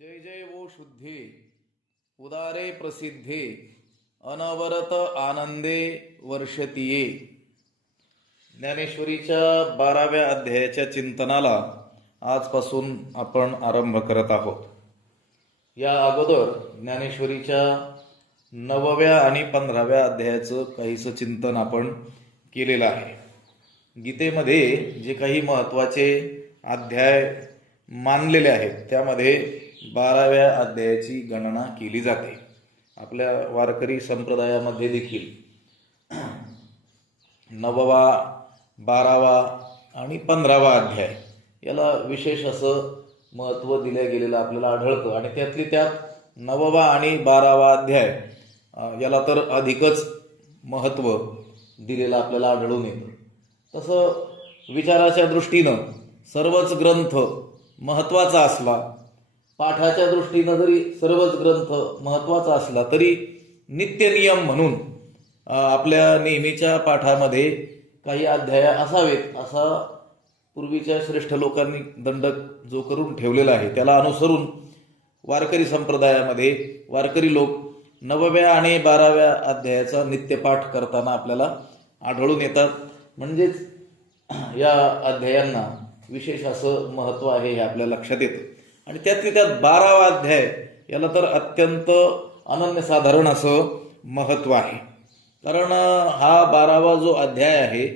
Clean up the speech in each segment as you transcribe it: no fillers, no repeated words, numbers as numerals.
जय जय वो शुद्धे उदारे प्रसिद्धे अनवरत आनंदे वर्षतीये. ज्ञानेश्वरीच्या 12व्या अध्यायाच्या चिंतनाला आजपासून आपण आरंभ करत आहोत. या अगोदर ज्ञानेश्वरीच्या 9व्या आणि 15व्या अध्यायाचं काहीसं चिंतन आपण केलेलं आहे. गीतेमध्ये जे काही महत्त्वाचे अध्याय मानलेले आहेत त्यामध्ये 12व्या अध्यायाची गणना केली जाते. आपल्या वारकरी संप्रदायामध्ये देखील 9वा, 12वा आणि 15वा अध्याय याला विशेष असं महत्त्व दिलं गेलेलं आपल्याला आढळतं. आणि त्यातली त्यात 9वा आणि 12वा अध्याय याला तर अधिकच महत्त्व दिलेलं आपल्याला आढळून येतं. तसं विचाराच्या दृष्टीनं सर्वच ग्रंथ महत्त्वाचा असला, पाठाच्या दृष्टीनं जरी सर्वच ग्रंथ महत्त्वाचा असला तरी नित्यनियम म्हणून आपल्या नेहमीच्या पाठामध्ये काही अध्याय असावेत असा पूर्वीच्या श्रेष्ठ लोकांनी दंडक जो करून ठेवलेला आहे त्याला अनुसरून वारकरी संप्रदायामध्ये वारकरी लोक 9व्या आणि 12व्या अध्यायाचा नित्यपाठ करताना आपल्याला आढळून येतात. म्हणजेच या अध्यायांना विशेष असं महत्त्व आहे हे आपल्या लक्षात येतं. आणि त्यातली त्यात 12वा अध्याय याला तर अत्यंत अनन्यसाधारण असं महत्त्व आहे. कारण हा 12वा जो अध्याय आहे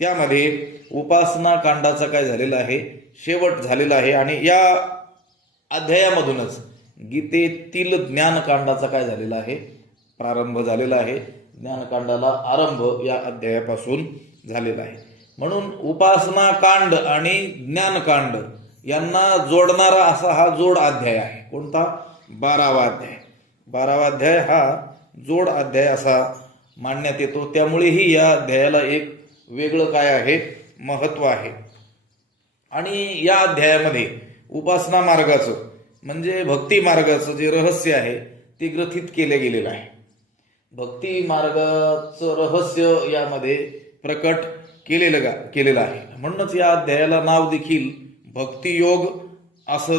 त्यामध्ये उपासना कांडाचा काय झालेला आहे, शेवट झालेला आहे. आणि या अध्यायामधूनच गीतेतील ज्ञानकांडाचा काय झालेला आहे, प्रारंभ झालेला आहे. ज्ञानकांडाला आरंभ या अध्यायापासून झालेला आहे. म्हणून उपासना कांड आणि ज्ञानकांड यांना जोडणारा असा हा जोड अध्याय आहे. कोणता? 12वा अध्याय. 12वा अध्याय हा जोड अध्याय असा मानण्यात येतो. त्यामुळेही या अध्यायाला एक वेगळं काय आहे, महत्त्व आहे. आणि या अध्यायामध्ये उपासना मार्गाचं म्हणजे भक्ती मार्गाचं जे रहस्य आहे ते ग्रथित केले गेलेलं आहे. भक्ती मार्गाचं रहस्य यामध्ये प्रकट केलेलं आहे. म्हणूनच या अध्यायाला नाव देखील भक्तियोग असं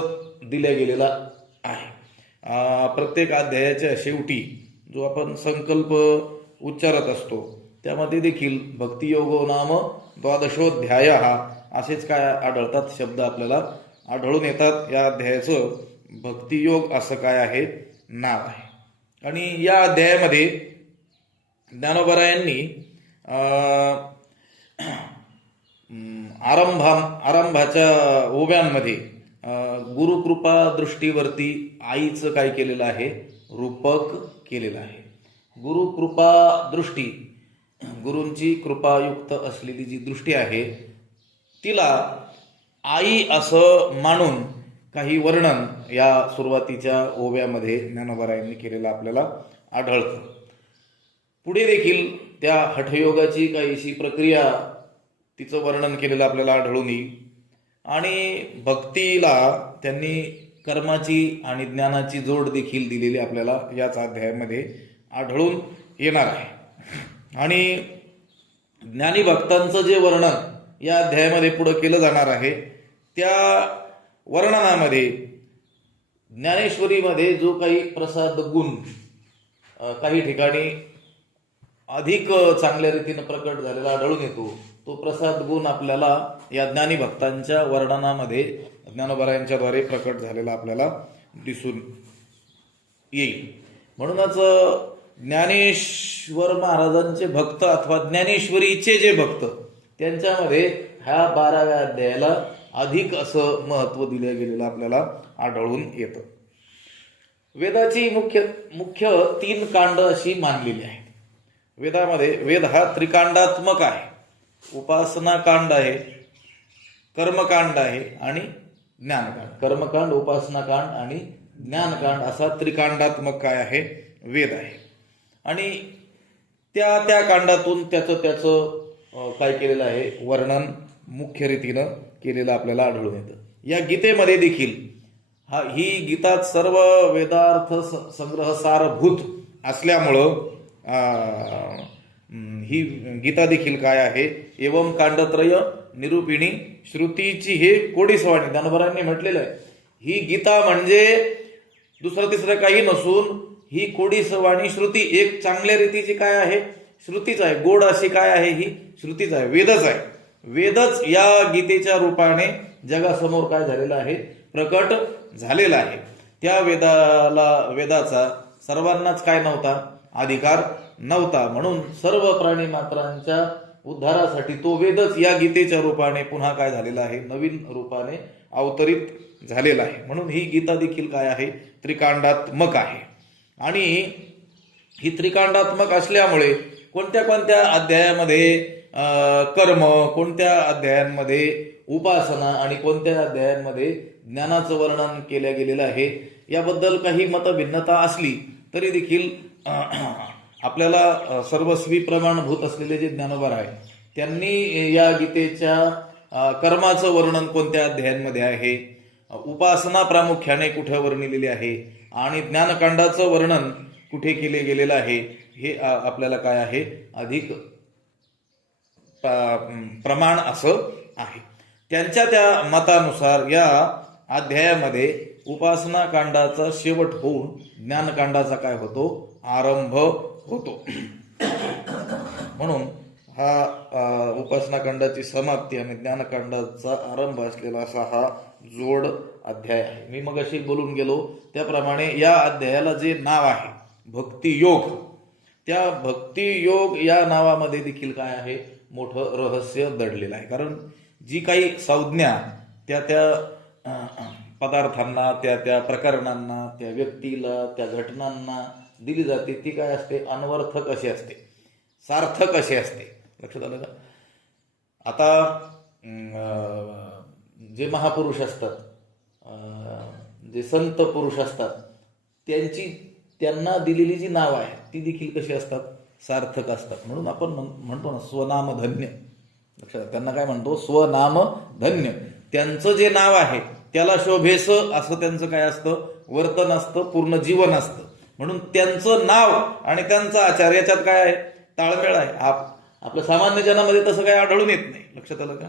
दिलं गेलेलं आहे. प्रत्येक अध्यायाच्या शेवटी जो आपण संकल्प उच्चारत असतो त्यामध्ये देखील भक्तियोगो नाम द्वादशोध्याय असेच काय आढळतात, शब्द आपल्याला आढळून येतात. या अध्यायाचं भक्तियोग असं काय आहे, नाव आहे. आणि या अध्यायामध्ये ज्ञानोबरायांनी आरंभाच्या ओव्यांमध्ये गुरुकृपा दृष्टीवरती आईचं काय केलेलं आहे, रूपक केलेलं आहे. गुरुकृपा दृष्टी, गुरूंची कृपायुक्त असलेली जी दृष्टी आहे तिला आई असं मानून काही वर्णन या सुरुवातीच्या ओव्यामध्ये ज्ञानोबरायांनी केलेलं आपल्याला आढळतं. पुढे देखील त्या हठयोगाची काहीशी प्रक्रिया तिचं वर्णन केलेलं आपल्याला आढळून येईल. आणि भक्तीला त्यांनी कर्माची आणि ज्ञानाची जोड देखील दिलेली आपल्याला याच अध्यायामध्ये आढळून येणार आहे. आणि ज्ञानी भक्तांचं जे वर्णन या अध्यायामध्ये पुढं केलं जाणार आहे त्या वर्णनामध्ये ज्ञानेश्वरीमध्ये जो काही प्रसाद गुण काही ठिकाणी अधिक चांगल्या रीतीनं प्रकट झालेला आढळून येतो, तो प्रसाद गुण आपल्याला या ज्ञानी भक्तांच्या वर्णनामध्ये ज्ञानोबरायांच्याद्वारे प्रकट झालेला आपल्याला दिसून येईल. म्हणूनच ज्ञानेश्वर महाराजांचे भक्त अथवा ज्ञानेश्वरीचे जे भक्त त्यांच्यामध्ये ह्या 12व्या अध्यायाला अधिक असं महत्त्व दिलं गेलेलं आपल्याला आढळून येतं. वेदाची मुख्य 3 कांड अशी मानलेली आहेत. वेदामध्ये वेद हा त्रिकांडात्मक आहे. उपासना कांड आहे, कर्मकांड आहे आणि ज्ञानकांड. कर्मकांड, उपासना कांड आणि ज्ञानकांड असा त्रिकांडात्मक काय आहे, वेद आहे. आणि त्या कांडातून त्याचं काय केलेलं आहे, वर्णन मुख्य रीतीनं केलेलं आपल्याला आढळून येतं. या गीतेमध्ये देखील ही गीता सर्व वेदार्थ संग्रह सारभूत असल्यामुळं ही गीता देखील काय आहे, एवं कांडत्रय निरूपिणी श्रुतीची हे कोडीसवाणी. ज्ञानोबरांनी म्हटलेलं आहे ही गीता म्हणजे दुसरं तिसरं काही नसून ही कोडी सवाणी श्रुती एक चांगल्या रीतीची काय आहे, श्रुतीच आहे. गोड अशी काय आहे, ही श्रुतीच आहे, वेदच आहे. वेदच या गीतेच्या रूपाने जगासमोर काय झालेला आहे, प्रकट झालेला आहे. त्या वेदाचा सर्वांनाच काय नव्हता, अधिकार नव्हता. म्हणून सर्व प्राणी मात्रांच्या उद्धारासाठी तो वेदच या गीतेच्या रूपाने पुन्हा काय झालेला आहे, नवीन रूपाने अवतरित झालेला आहे. म्हणून ही गीता देखील काय आहे, त्रिकांडात्मक आहे. आणि ही त्रिकांडात्मक असल्यामुळे कोणत्या कोणत्या अध्यायामध्ये कर्म, कोणत्या अध्यायांमध्ये उपासना आणि कोणत्या अध्यायांमध्ये ज्ञानाचं वर्णन केलं गेलेलं आहे याबद्दल काही मतभिन्नता असली तरी देखील आपल्याला सर्वस्वी प्रमाणभूत असलेले जे ज्ञानोबा आहे त्यांनी या गीतेच्या कर्माचं वर्णन कोणत्या अध्यायांमध्ये आहे, उपासना प्रामुख्याने कुठे वर्णिलेली आहे आणि ज्ञानकांडाचं वर्णन कुठे केले गेलेलं आहे हे आपल्याला काय आहे, अधिक प्रमाण असं आहे. त्यांच्या त्या मतानुसार या अध्यायामध्ये उपासना कांडाचा शेवट होऊन ज्ञानकांडाचा काय होतो, आरंभ होतो. म्हणून हा उपासना कांडाची समाप्ती आणि ज्ञानकांडाचा आरंभ असलेला असा हा जोड अध्याय आहे. मी मग अशी बोलून गेलो त्याप्रमाणे या अध्यायाला जे नाव आहे भक्तियोग, त्या भक्तियोग या नावामध्ये देखील काय आहे, मोठं रहस्य दडलेलं आहे. कारण जी काही संज्ञा त्या त्या पदार्थांना, त्या त्या प्रकरणांना, त्या व्यक्तीला, त्या घटनांना दिली जाते ती काय असते, अनवर्थक अशी असते, सार्थक अशी असते. लक्षात आलं का? आता जे महापुरुष असतात, जे संत पुरुष असतात, त्यांना दिलेली जी नाव आहे ती देखील कशी असतात, सार्थक असतात. म्हणून आपण म्हणतो ना स्वनाम धन्य. लक्षात, त्यांना काय म्हणतो, स्वनाम धन्य. त्यांचं जे नाव आहे त्याला शोभेस असं त्यांचं काय असतं, वर्तन असतं, पूर्ण जीवन असतं. म्हणून त्यांचं नाव आणि त्यांचा आचार याच्यात काय आहे, ताळमेळ आहे. आपल्या सामान्य जनामध्ये तसं काही आढळून येत नाही. लक्षात आलं का?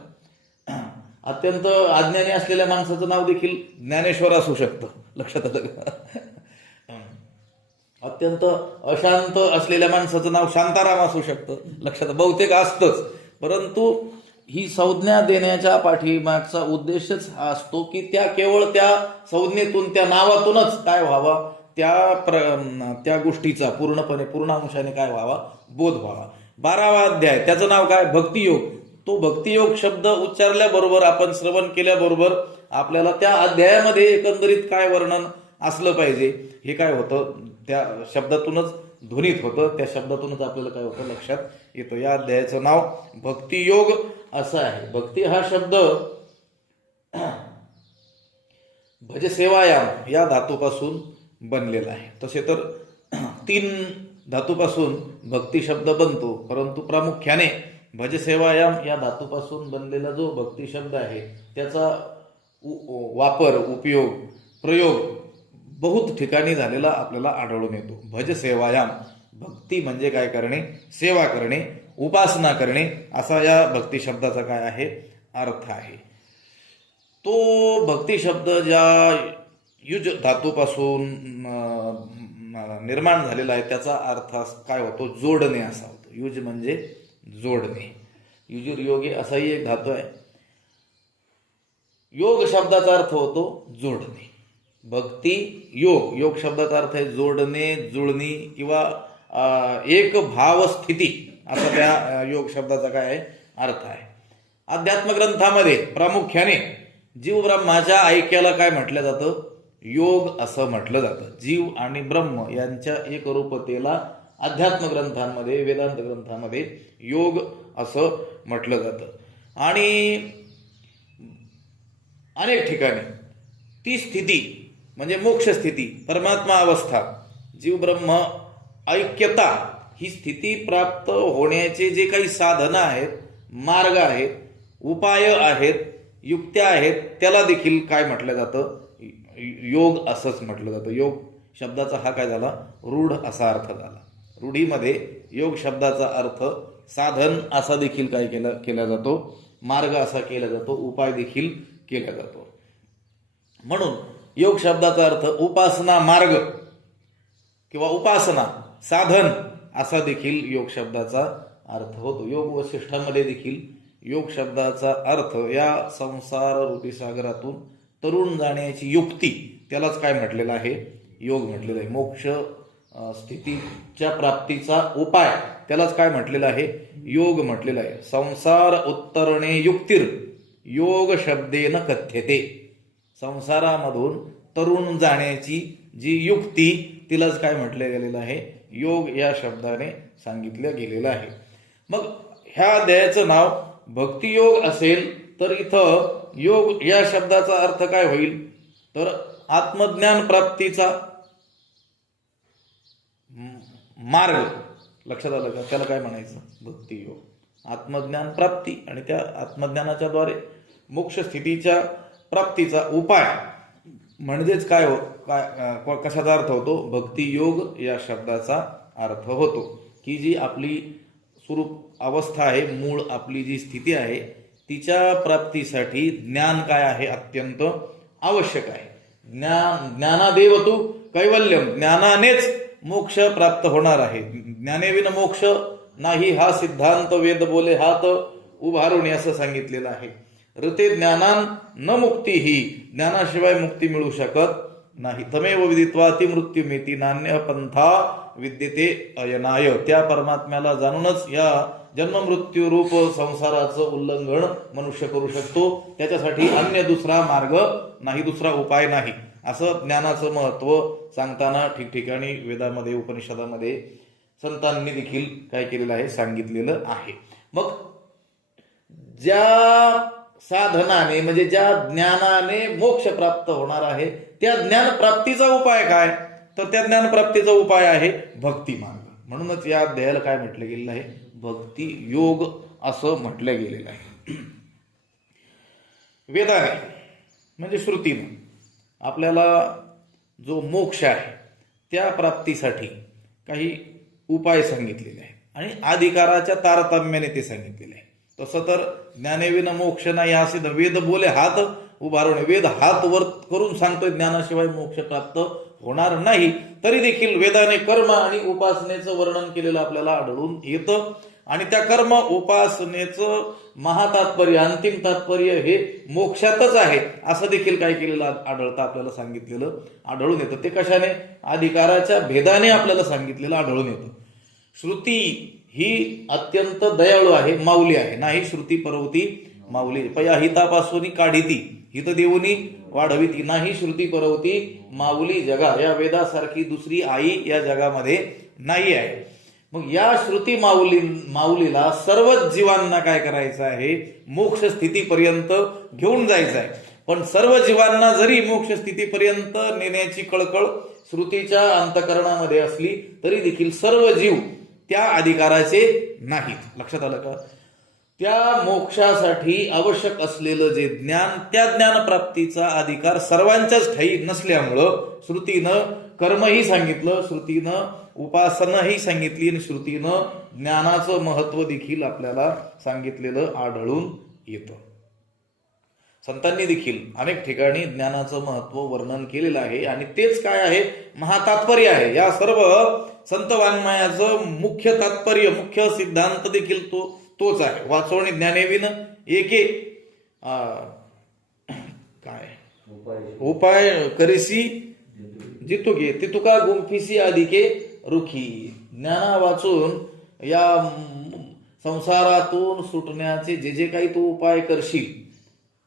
अत्यंत अज्ञानी असलेल्या माणसाचं नाव देखील ज्ञानेश्वर असू शकतं. लक्षात आलं का? अत्यंत अशांत असलेल्या माणसाचं नाव शांताराम असू शकतं. लक्षात, बहुतेक असतंच. परंतु ही संज्ञा देण्याच्या पाठीमागचा उद्देशच हा असतो की केवळ त्या संज्ञेतून, त्या नावातूनच काय व्हावा, त्या गोष्टीचा पूर्णपणे पूर्णांशाने काय व्हावा, बोध व्हावा. 12वा अध्याय त्याचं नाव काय, भक्तियोग. तो भक्तियोग शब्द उच्चारल्याबरोबर, आपण श्रवण केल्याबरोबर आपल्याला त्या अध्यायामध्ये एकंदरीत काय वर्णन असलं पाहिजे हे काय होतं, त्या शब्दातूनच ध्वनित होतं. त्या शब्दातूनच आपल्याला काय होतं, लक्षात येतं. या अध्यायाचं नाव भक्तियोग असं आहे. भक्ती हा शब्द भजसेवायाम या धातूपासून बनलेला आहे. तसे तर 3 धातूपासून भक्ती शब्द बनतो, परंतु प्रामुख्याने भजसेवायाम या धातूपासून बनलेला जो भक्ती शब्द आहे त्याचा वापर, उपयोग, प्रयोग बहुत ठिकाणी झालेला आपल्याला आढळून येतो. भजसेवायाम, भक्ती म्हणजे काय करणे, सेवा करणे, उपासना करणे असा या भक्ती शब्दाचा काय आहे, अर्थ आहे. तो भक्ती शब्द ज्या युज धातूपासून निर्माण झालेला आहे त्याचा अर्थ काय होतो, जोडणे असा होतो. युज म्हणजे जोडणे. युजुर योगी असाही एक धातू आहे. योग शब्दाचा अर्थ होतो जोडणे. भक्ती योग, योग शब्दाचा अर्थ आहे जोडणे, जुळणी किंवा एक भाव स्थिती असा त्या योग शब्दाचा काय आहे, अर्थ आहे. अध्यात्म ग्रंथामध्ये प्रामुख्याने जीव ब्रह्माच्या ऐक्याला काय म्हटलं जातं, योग असं म्हटलं जातं. जीव आणि ब्रह्म यांच्या एकरूपतेला अध्यात्म ग्रंथांमध्ये, वेदांत ग्रंथामध्ये योग असं म्हटलं जातं. आणि अनेक ठिकाणी ती स्थिती म्हणजे मोक्ष स्थिती, परमात्मा अवस्था, जीव ब्रह्म ऐक्यता ही स्थिती प्राप्त होण्याचे जे काही साधनं आहेत, मार्ग आहेत, उपाय आहेत, युक्त्या आहेत, त्याला देखील काय म्हटलं जातं, योग असंच म्हटलं जातं. योग शब्दाचा हा काय झाला, रूढ असा अर्थ झाला. रूढीमध्ये योग शब्दाचा अर्थ साधन असा देखील काय केला जातो, मार्ग असा केला जातो, उपाय देखील केला जातो. म्हणून योग शब्दाचा अर्थ उपासना मार्ग किंवा उपासना साधन असा देखील योग शब्दाचा अर्थ होतो. योग वसिष्ठामध्ये देखील योग शब्दाचा अर्थ या संसार रूपी सागरातून तरुण जाण्याची युक्ती, त्यालाच काय म्हटलेलं आहे? योग म्हटलेलं आहे. मोक्ष स्थितीच्या प्राप्तीचा उपाय, त्यालाच काय म्हटलेलं आहे? योग म्हटलेलं आहे. संसार उत्तरणे युक्तिर् योग शब्देन कथ्यते. संसारामधून तरुण जाण्याची जी युक्ती, तिलाच काय म्हटलं गेलेलं आहे? योग या शब्दाने सांगितलं गेलेलं आहे. मग ह्या अध्यायाचं नाव भक्तियोग असेल तर इथं योग या शब्दाचा अर्थ काय होईल? तर आत्मज्ञान प्राप्तीचा मार्ग. लक्षात आलं का? त्याला काय म्हणायचं? भक्तियोग. आत्मज्ञान प्राप्ती आणि त्या आत्मज्ञानाच्या द्वारे मोक्ष स्थितीच्या प्राप्तीचा उपाय म्हणजेच काय कशाचा अर्थ होतो? भक्तियोग या शब्दाचा अर्थ होतो की जी आपली स्वरूप अवस्था आहे, मूळ आपली जी स्थिती आहे, तिच्या प्राप्तीसाठी ज्ञान काय आहे? अत्यंत आवश्यक आहे. ज्ञानादेव तू कैवल्यम. ज्ञानानेच मोक्ष प्राप्त होणार आहे. ज्ञानेविन मोक्ष नाही हा सिद्धांत वेद बोले हात उभारून असं सांगितलेलं आहे. ऋते ज्ञानान न मुक्ती ही. ज्ञानाशिवाय मुक्ती मिळू शकत नाही. तमेव विदित्वा ती मृत्युमेती नान्य पंथा विद्यते अयनाय. त्या परमात्म्याला जाणूनच या जन्ममृत्यू रूप संसाराचं उल्लंघन मनुष्य करू शकतो. त्याच्यासाठी अन्य दुसरा मार्ग नाही, दुसरा उपाय नाही. असं ज्ञानाचं महत्व सांगताना ठिकठिकाणी वेदामध्ये, उपनिषदामध्ये संतांनी देखील काय केलेलं आहे? सांगितलेलं आहे. मग ज्या साधनाने म्हणजे ज्या ज्ञानाने मोक्ष प्राप्त होणार आहे, त्या ज्ञान प्राप्तीचा उपाय काय? तर त्या ज्ञान प्राप्तीचा उपाय आहे भक्ती मार्ग. म्हणूनच या अध्यायाला काय म्हटलं गेलेलं आहे? भक्ती योग असं म्हटलं गेलेलं आहे. वेदाने म्हणजे श्रुतीने आपल्याला जो मोक्ष आहे त्या प्राप्तीसाठी काही उपाय सांगितलेले आहे आणि अधिकाराच्या तारतम्याने ते सांगितलेले आहे. तसं तर ज्ञानेविन मोक्ष नाही असे वेद बोले हात उभारून. वेद हात वर करून सांगतोय ज्ञानाशिवाय मोक्ष प्राप्त होणार नाही. तरी देखील वेदाने कर्म आणि उपासनेचं वर्णन केलेलं आपल्याला आढळून येतं. आणि त्या कर्म उपासनेचं महातात्पर्य, अंतिम तात्पर्य हे मोक्षातच आहे असं देखील काय केलेलं आढळतं, आपल्याला सांगितलेलं आढळून येतं. ते कशाने? अधिकाराच्या भेदाने आपल्याला सांगितलेलं आढळून येतं. श्रुती ही अत्यंत दयाळू आहे, माऊली आहे. नाही श्रुती परवती माऊली. पया हितापासून काढिती हित देऊनी वाढविती. नाही श्रुती परवती माऊली जगा. या वेदासारखी दुसरी आई या जगामध्ये नाही आहे. मग या श्रुती माऊलीला सर्वच जीवांना काय करायचं आहे? मोक्ष स्थितीपर्यंत घेऊन जायचं आहे. पण सर्व जीवांना जरी मोक्ष स्थितीपर्यंत नेण्याची कळकळ श्रुतीच्या अंतकरणामध्ये असली तरी देखील सर्व जीव त्या अधिकाराचे नाहीत. लक्षात आलं का? त्या मोक्षासाठी आवश्यक असलेलं जे ज्ञान, त्या ज्ञानप्राप्तीचा अधिकार सर्वांच्याच ठायी नसल्यामुळं श्रुतीनं कर्मही सांगितलं, श्रुतीनं उपासनाही सांगितली आणि श्रुतीनं ज्ञानाचं महत्व देखील आपल्याला सांगितलेलं आढळून येतं. संतांनी देखील अनेक ठिकाणी ज्ञानाचं महत्व वर्णन केलेलं आहे आणि तेच काय आहे? महातात्पर्य आहे. या सर्व संत वाङ्मयाचं मुख्य तात्पर्य, मुख्य सिद्धांत देखील तोच आहे. वाचवणे ज्ञानेविन एके काय उपाय करीसी जितुके ती तुका गुंफिसी अधिके रुखी. ज्ञाना वाचून या संसारातून सुटण्याचे जे जे काही तू उपाय करशील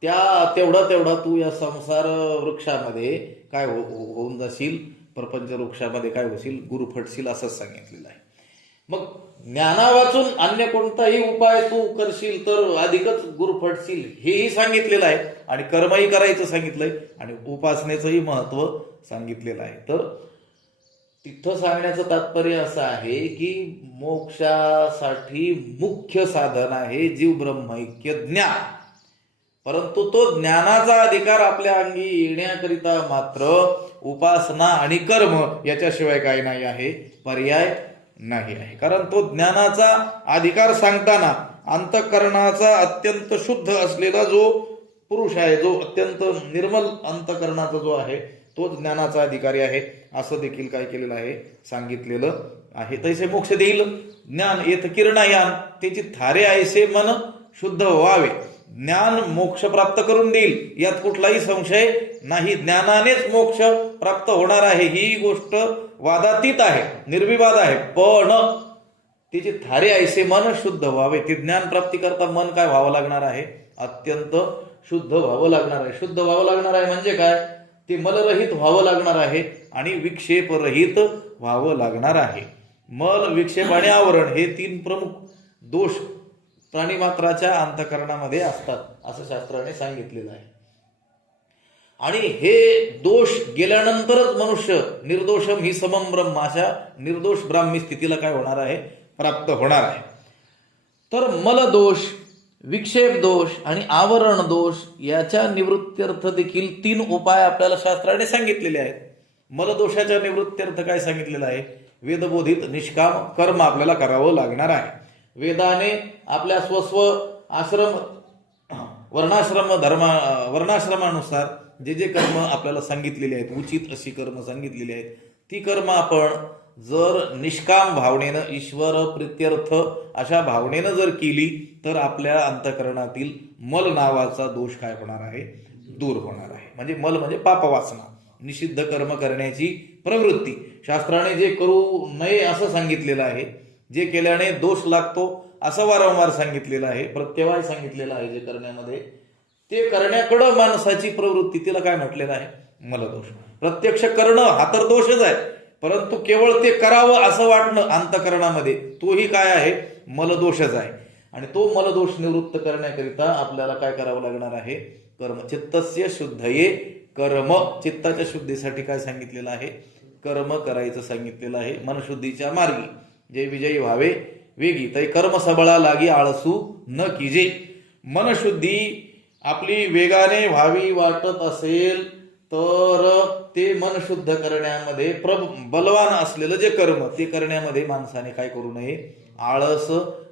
तेवढा तू या संसार वृक्षामध्ये काय होऊन जाशील? प्रपंच वृक्षामध्ये काय होशील? गुरुफटशील असंच सांगितलेलं आहे. मग ज्ञाना वाचून अन्य कोणताही उपाय तू करशील तर अधिकच गुरुफटशील हेही सांगितलेलं आहे आणि कर्मही करायचं सांगितलंय आणि उपासनेचंही महत्व सांगितलेलं आहे. तर तिथं सांगण्याचं तात्पर्य असं आहे की मोक्षासाठी मुख्य साधन आहे जीव ब्रह्मैक्य ज्ञान. परंतु तो ज्ञानाचा अधिकार आपल्या अंगी येण्याकरिता मात्र उपासना आणि कर्म याच्याशिवाय काय नाही आहे? पर्याय नाही आहे. कारण तो ज्ञानाचा अधिकार सांगताना अंतःकरणाचा अत्यंत शुद्ध असलेला जो पुरुष आहे, जो अत्यंत निर्मल अंतःकरणाचा जो आहे तोच ज्ञानाचा अधिकारी आहे असं देखील काय केलेलं आहे, सांगितलेलं आहे. तैसे मोक्ष देईल ज्ञान येत किरणायान, त्याची थारे ऐसे मन शुद्ध व्हावे. ज्ञान मोक्ष प्राप्त करून देईल यात कुठलाही संशय नाही. ज्ञानानेच मोक्ष प्राप्त होणार आहे ही गोष्ट वादातीत आहे, निर्विवाद आहे. पण तिचे थारे ऐसे मन शुद्ध व्हावे. ते ज्ञान प्राप्ती करता मन काय व्हावं लागणार आहे, अत्यंत शुद्ध व्हावं लागणार आहे. शुद्ध व्हावं लागणार आहे म्हणजे काय, ते मलरहित व्हावं लागणार आहे आणि विक्षेपरहित व्हावं लागणार आहे. मल, विक्षेप आणि आवरण हे तीन प्रमुख दोष प्राणीमात्राच्या अंतःकरणामध्ये असतात असं शास्त्राने सांगितलेलं आहे. आणि हे दोष गेल्यानंतरच मनुष्य निर्दोषम ही समम ब्रह्म अशा निर्दोष ब्राह्मी स्थितीला काय होणार आहे, प्राप्त होणार आहे. तर मलदोष, विक्षेप दोष आणि आवरण दोष याच्या निवृत्त्यर्थ देखील 3 उपाय आपल्याला शास्त्राने सांगितलेले आहेत. मलदोषाच्या निवृत्त्यर्थ काय सांगितलेलं आहे, वेदबोधित निष्काम कर्म आपल्याला करावं लागणार आहे. वेदाने आपल्या स्वस्व आश्रम वर्णाश्रमानुसार जे जे कर्म आपल्याला सांगितलेले आहेत, उचित अशी कर्म सांगितलेली आहेत, ती कर्म आपण जर निष्काम भावनेनं, ईश्वर प्रित्यर्थ अशा भावनेनं जर केली तर आपल्या अंतःकरणातील मल नावाचा दोष काय होणार आहे, दूर होणार आहे. म्हणजे मल म्हणजे पापवासना, निषिद्ध कर्म करण्याची प्रवृत्ती. शास्त्राने जे करू नये असं सांगितलेलं आहे, जे केल्याने दोष लागतो असं वारंवार सांगितलेलं आहे, प्रत्यवाय सांगितलेलं आहे, जे करण्यामध्ये ते करण्याकडं माणसाची प्रवृत्ती, तिला काय म्हटलेलं आहे, मलदोष. प्रत्यक्ष करणं हा तर दोषच आहे, परंतु केवळ ते करावं असं वाटणं अंतःकरणामध्ये, तोही काय आहे, मलदोषच आहे. आणि तो मलदोष निवृत्त करण्याकरिता आपल्याला काय करावं लागणार आहे, कर्म. चित्तस्य शुद्धये कर्म. चित्ताच्या शुद्धीसाठी काय सांगितलेलं आहे, कर्म करायचं सांगितलेलं आहे. मनशुद्धीच्या मार्गी जे विजयी व्हावे वेगी, तै कर्म सबळा लागी आळसू न कीजे. मनशुद्धी आपली वेगाने व्हावी वाटत असेल तर ते मन शुद्ध करण्यामध्ये बलवान असलेलं जे कर्म ते करण्यामध्ये माणसाने काय करू नये, आळस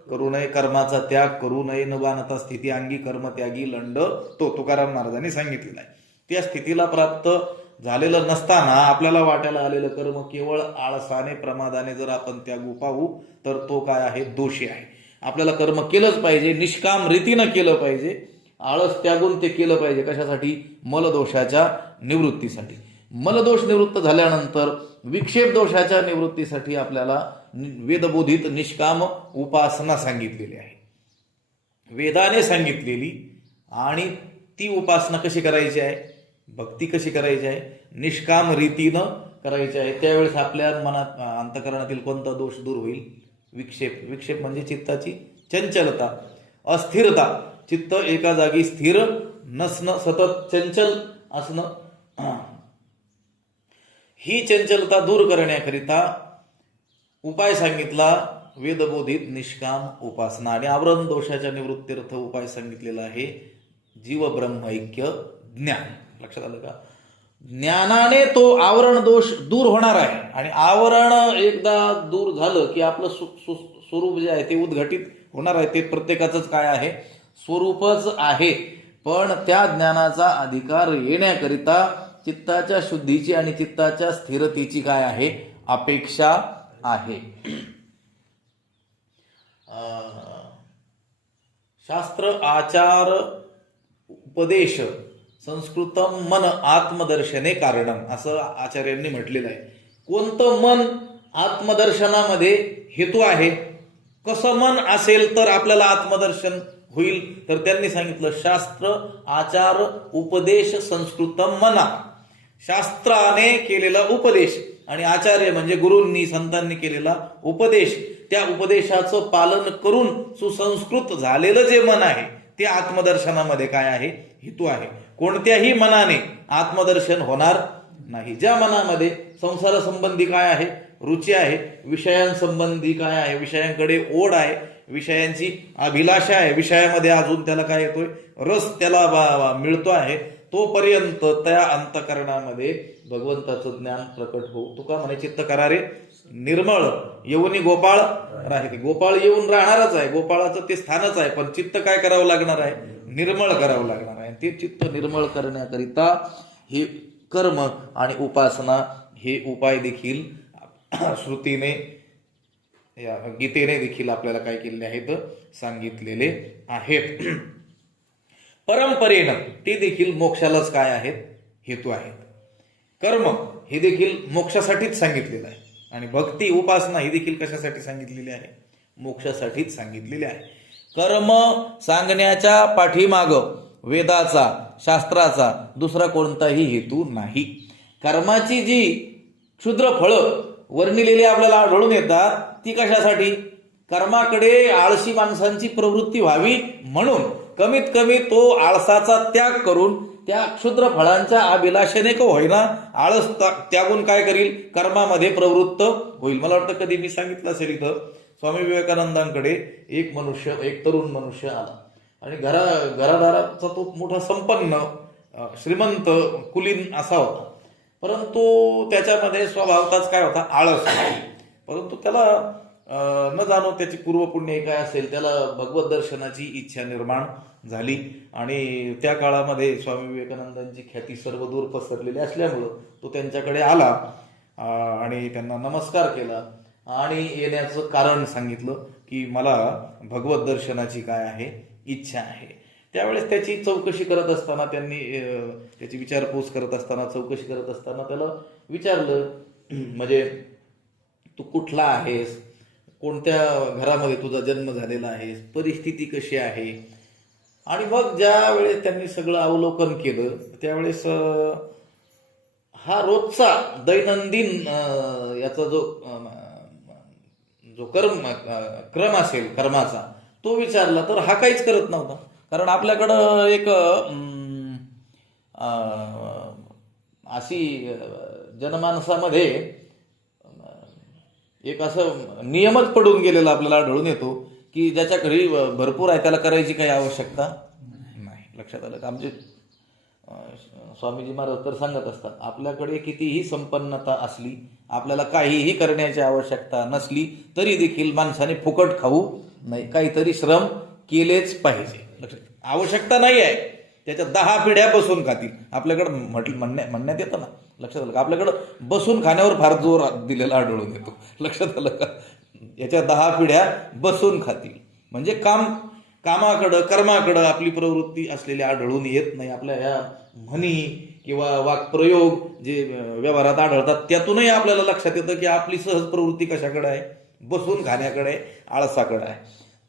करू नये, कर्माचा त्याग करू नये. न बाणता स्थिती अंगी कर्म त्यागी लंड तो तुकाराम महाराजांनी सांगितलेला आहे. त्या स्थितीला प्राप्त झालेलं नसताना आपल्याला वाटायला आलेलं कर्म केवळ आळसाने, प्रमादाने जर आपण त्यागू पाहू तर तो काय आहे, दोषी आहे. आपल्याला कर्म केलंच पाहिजे, निष्काम रीतीनं केलं पाहिजे, आळस त्यागून ते केलं पाहिजे. कशासाठी, मलदोषाच्या निवृत्तीसाठी. मलदोष निवृत्त झाल्यानंतर विक्षेप दोषाच्या निवृत्तीसाठी आपल्याला वेदबोधित निष्काम उपासना सांगितलेली आहे, वेदाने सांगितलेली. आणि ती उपासना कशी करायची आहे, भक्ती कशी करायची आहे, निष्काम रीतीनं करायची आहे. त्यावेळेस आपल्या मनात अंतःकरणातील कोणता दोष दूर होईल, विक्षेप. विक्षेप म्हणजे चित्ताची चंचलता, अस्थिरता. चित्त एका जागी स्थिर नसणं, सतत चंचल असणं, ही चंचलता दूर करण्याकरिता उपाय सांगितला वेदबोधित निष्काम उपासना. आणि आवरण दोषाच्या निवृत्त्यर्थ उपाय सांगितलेला आहे जीव ब्रह्मैक्य ज्ञान. लक्षात आलं का, ज्ञानाने तो आवरण दोष दूर होणार आहे. आणि आवरण एकदा दूर झालं की आपलं स्वरूप जे आहे ते उद्घाटित होणार आहे. ते प्रत्येकाचंच काय आहे, स्वरूपच आहे. पण त्या ज्ञानाचा अधिकार येण्याकरिता चित्ताच्या शुद्धीची आणि चित्ताच्या स्थिरतेची काय आहे, अपेक्षा आहे. शास्त्र आचार उपदेश संस्कृतम मन आत्मदर्शने कारणम असं आचार्यांनी म्हटलेलं आहे. कोणतं मन आत्मदर्शनामध्ये हेतू आहे, कसं मन असेल तर आपल्याला आत्मदर्शन होईल, तर त्यांनी सांगितलं शास्त्र आचार उपदेश संस्कृतम मना. शास्त्राने केलेला उपदेश आणि आचार्य म्हणजे गुरूंनी संतांनी केलेला उपदेश, त्या उपदेशाचं पालन करून सुसंस्कृत झालेलं जे मन आहे ते आत्मदर्शनामध्ये काय आहे, हेतू आहे. कोणत्याही मनाने आत्मदर्शन होणार नाही. ज्या मनामध्ये संसारासंबंधी काय आहे, रुची आहे, विषयांसंबंधी काय आहे, विषयांकडे ओढ आहे, विषयांची अभिलाषा आहे, विषयामध्ये अजून त्याला काय येतोय, रस त्याला मिळतो आहे, तोपर्यंत त्या अंतःकरणामध्ये भगवंताचं ज्ञान प्रकट होऊ. तुका म्हणे चित्त करारे निर्मळ येऊनी गोपाळ राहते. गोपाळ येऊन राहणारच आहे, गोपाळाचं ते स्थानच आहे, पण चित्त काय करावं लागणार आहे, निर्मळ करावं लागणार आहे. ते चित्त निर्मळ करण्याकरिता हे कर्म आणि उपासना हे उपाय देखील श्रुतीने या गीतेने देखील आपल्याला काय केलेले आहेत, सांगितलेले आहेत. परंपरेनं ते देखील मोक्षालाच काय आहेत, हेतू आहेत. कर्म हे देखील मोक्षासाठीच सांगितलेलं आहे आणि भक्ती उपासना ही देखील कशासाठी सांगितलेली आहे, मोक्षासाठीच सांगितलेली आहे. कर्म सांगण्याच्या पाठीमाग वेदाचा शास्त्राचा दुसरा कोणताही हेतू नाही. कर्माची जी क्षुद्र फळं वर्णिलेली आपल्याला आढळून येतात ती कशासाठी, कर्माकडे आळशी माणसांची प्रवृत्ती व्हावी म्हणून कमीत कमी तो आळसाचा त्याग करून त्या क्षुद्र फळांच्या अभिलाषेने का होईना आळस त्यागून काय करील, कर्मामध्ये प्रवृत्त होईल. मला वाटतं कधी मी सांगितलं असेल इथं, स्वामी विवेकानंदांकडे एक तरुण मनुष्य आला आणि घरादाराचा तो मोठा संपन्न श्रीमंत कुलीन असा होता, परंतु त्याच्यामध्ये स्वभावताच काय होता, आळस. परंतु त्याला न जाणो त्याची पूर्वपुण्य काय असेल, त्याला भगवत दर्शनाची इच्छा निर्माण झाली आणि त्या काळामध्ये स्वामी विवेकानंदांची ख्याती सर्वदूर पसरलेली असल्यामुळं तो त्यांच्याकडे आला आणि त्यांना नमस्कार केला आणि येण्याचं कारण सांगितलं की मला भगवत दर्शनाची काय आहे, इच्छा आहे. त्यावेळेस त्याची चौकशी करत असताना त्याची विचारपूस करत असताना चौकशी करत असताना त्याला विचारलं, म्हणजे तू कुठला आहेस, कोणत्या घरामध्ये तुझा जन्म झालेला आहे, परिस्थिती कशी आहे. आणि मग ज्या वेळेस त्यांनी सगळं अवलोकन केलं त्यावेळेस हा रोजचा दैनंदिन याचा जो क्रम असेल कर्माचा तो विचारला तर हा काहीच करत नव्हता. कारण आपल्याकडं एक अशी जनमानसामध्ये एक असं नियमच पडून गेलेला आपल्याला आढळून येतो की ज्याच्या घरी भरपूर आहे त्याला करायची काही आवश्यकता नाही. लक्षात आलं का? आमचे स्वामीजी महाराज तर सांगत असतात, आपल्याकडे कितीही संपन्नता असली, आपल्याला काहीही करण्याची आवश्यकता नसली तरी देखील माणसाने फुकट खाऊ नाही, काहीतरी श्रम केलेच पाहिजे. लक्षात, आवश्यकता नाही आहे त्याच्या 10 पिढ्या बसून खातील. आपल्याकडं म्हणण्यात येतं ना, लक्षात आलं का? आपल्याकडं बसून खाण्यावर फार जोर दिलेला आढळून येतो. लक्षात आलं का? याच्या 10 पिढ्या बसून खातील म्हणजे कामाकडं कर्माकडं आपली प्रवृत्ती असलेली आढळून येत नाही. आपल्या ह्या म्हणी किंवा वाक्प्रयोग जे व्यवहारात आढळतात त्यातूनही आपल्याला लक्षात येतं की आपली सहज प्रवृत्ती कशाकडे आहे, बसून खाण्याकडे, आळसाकडे आहे.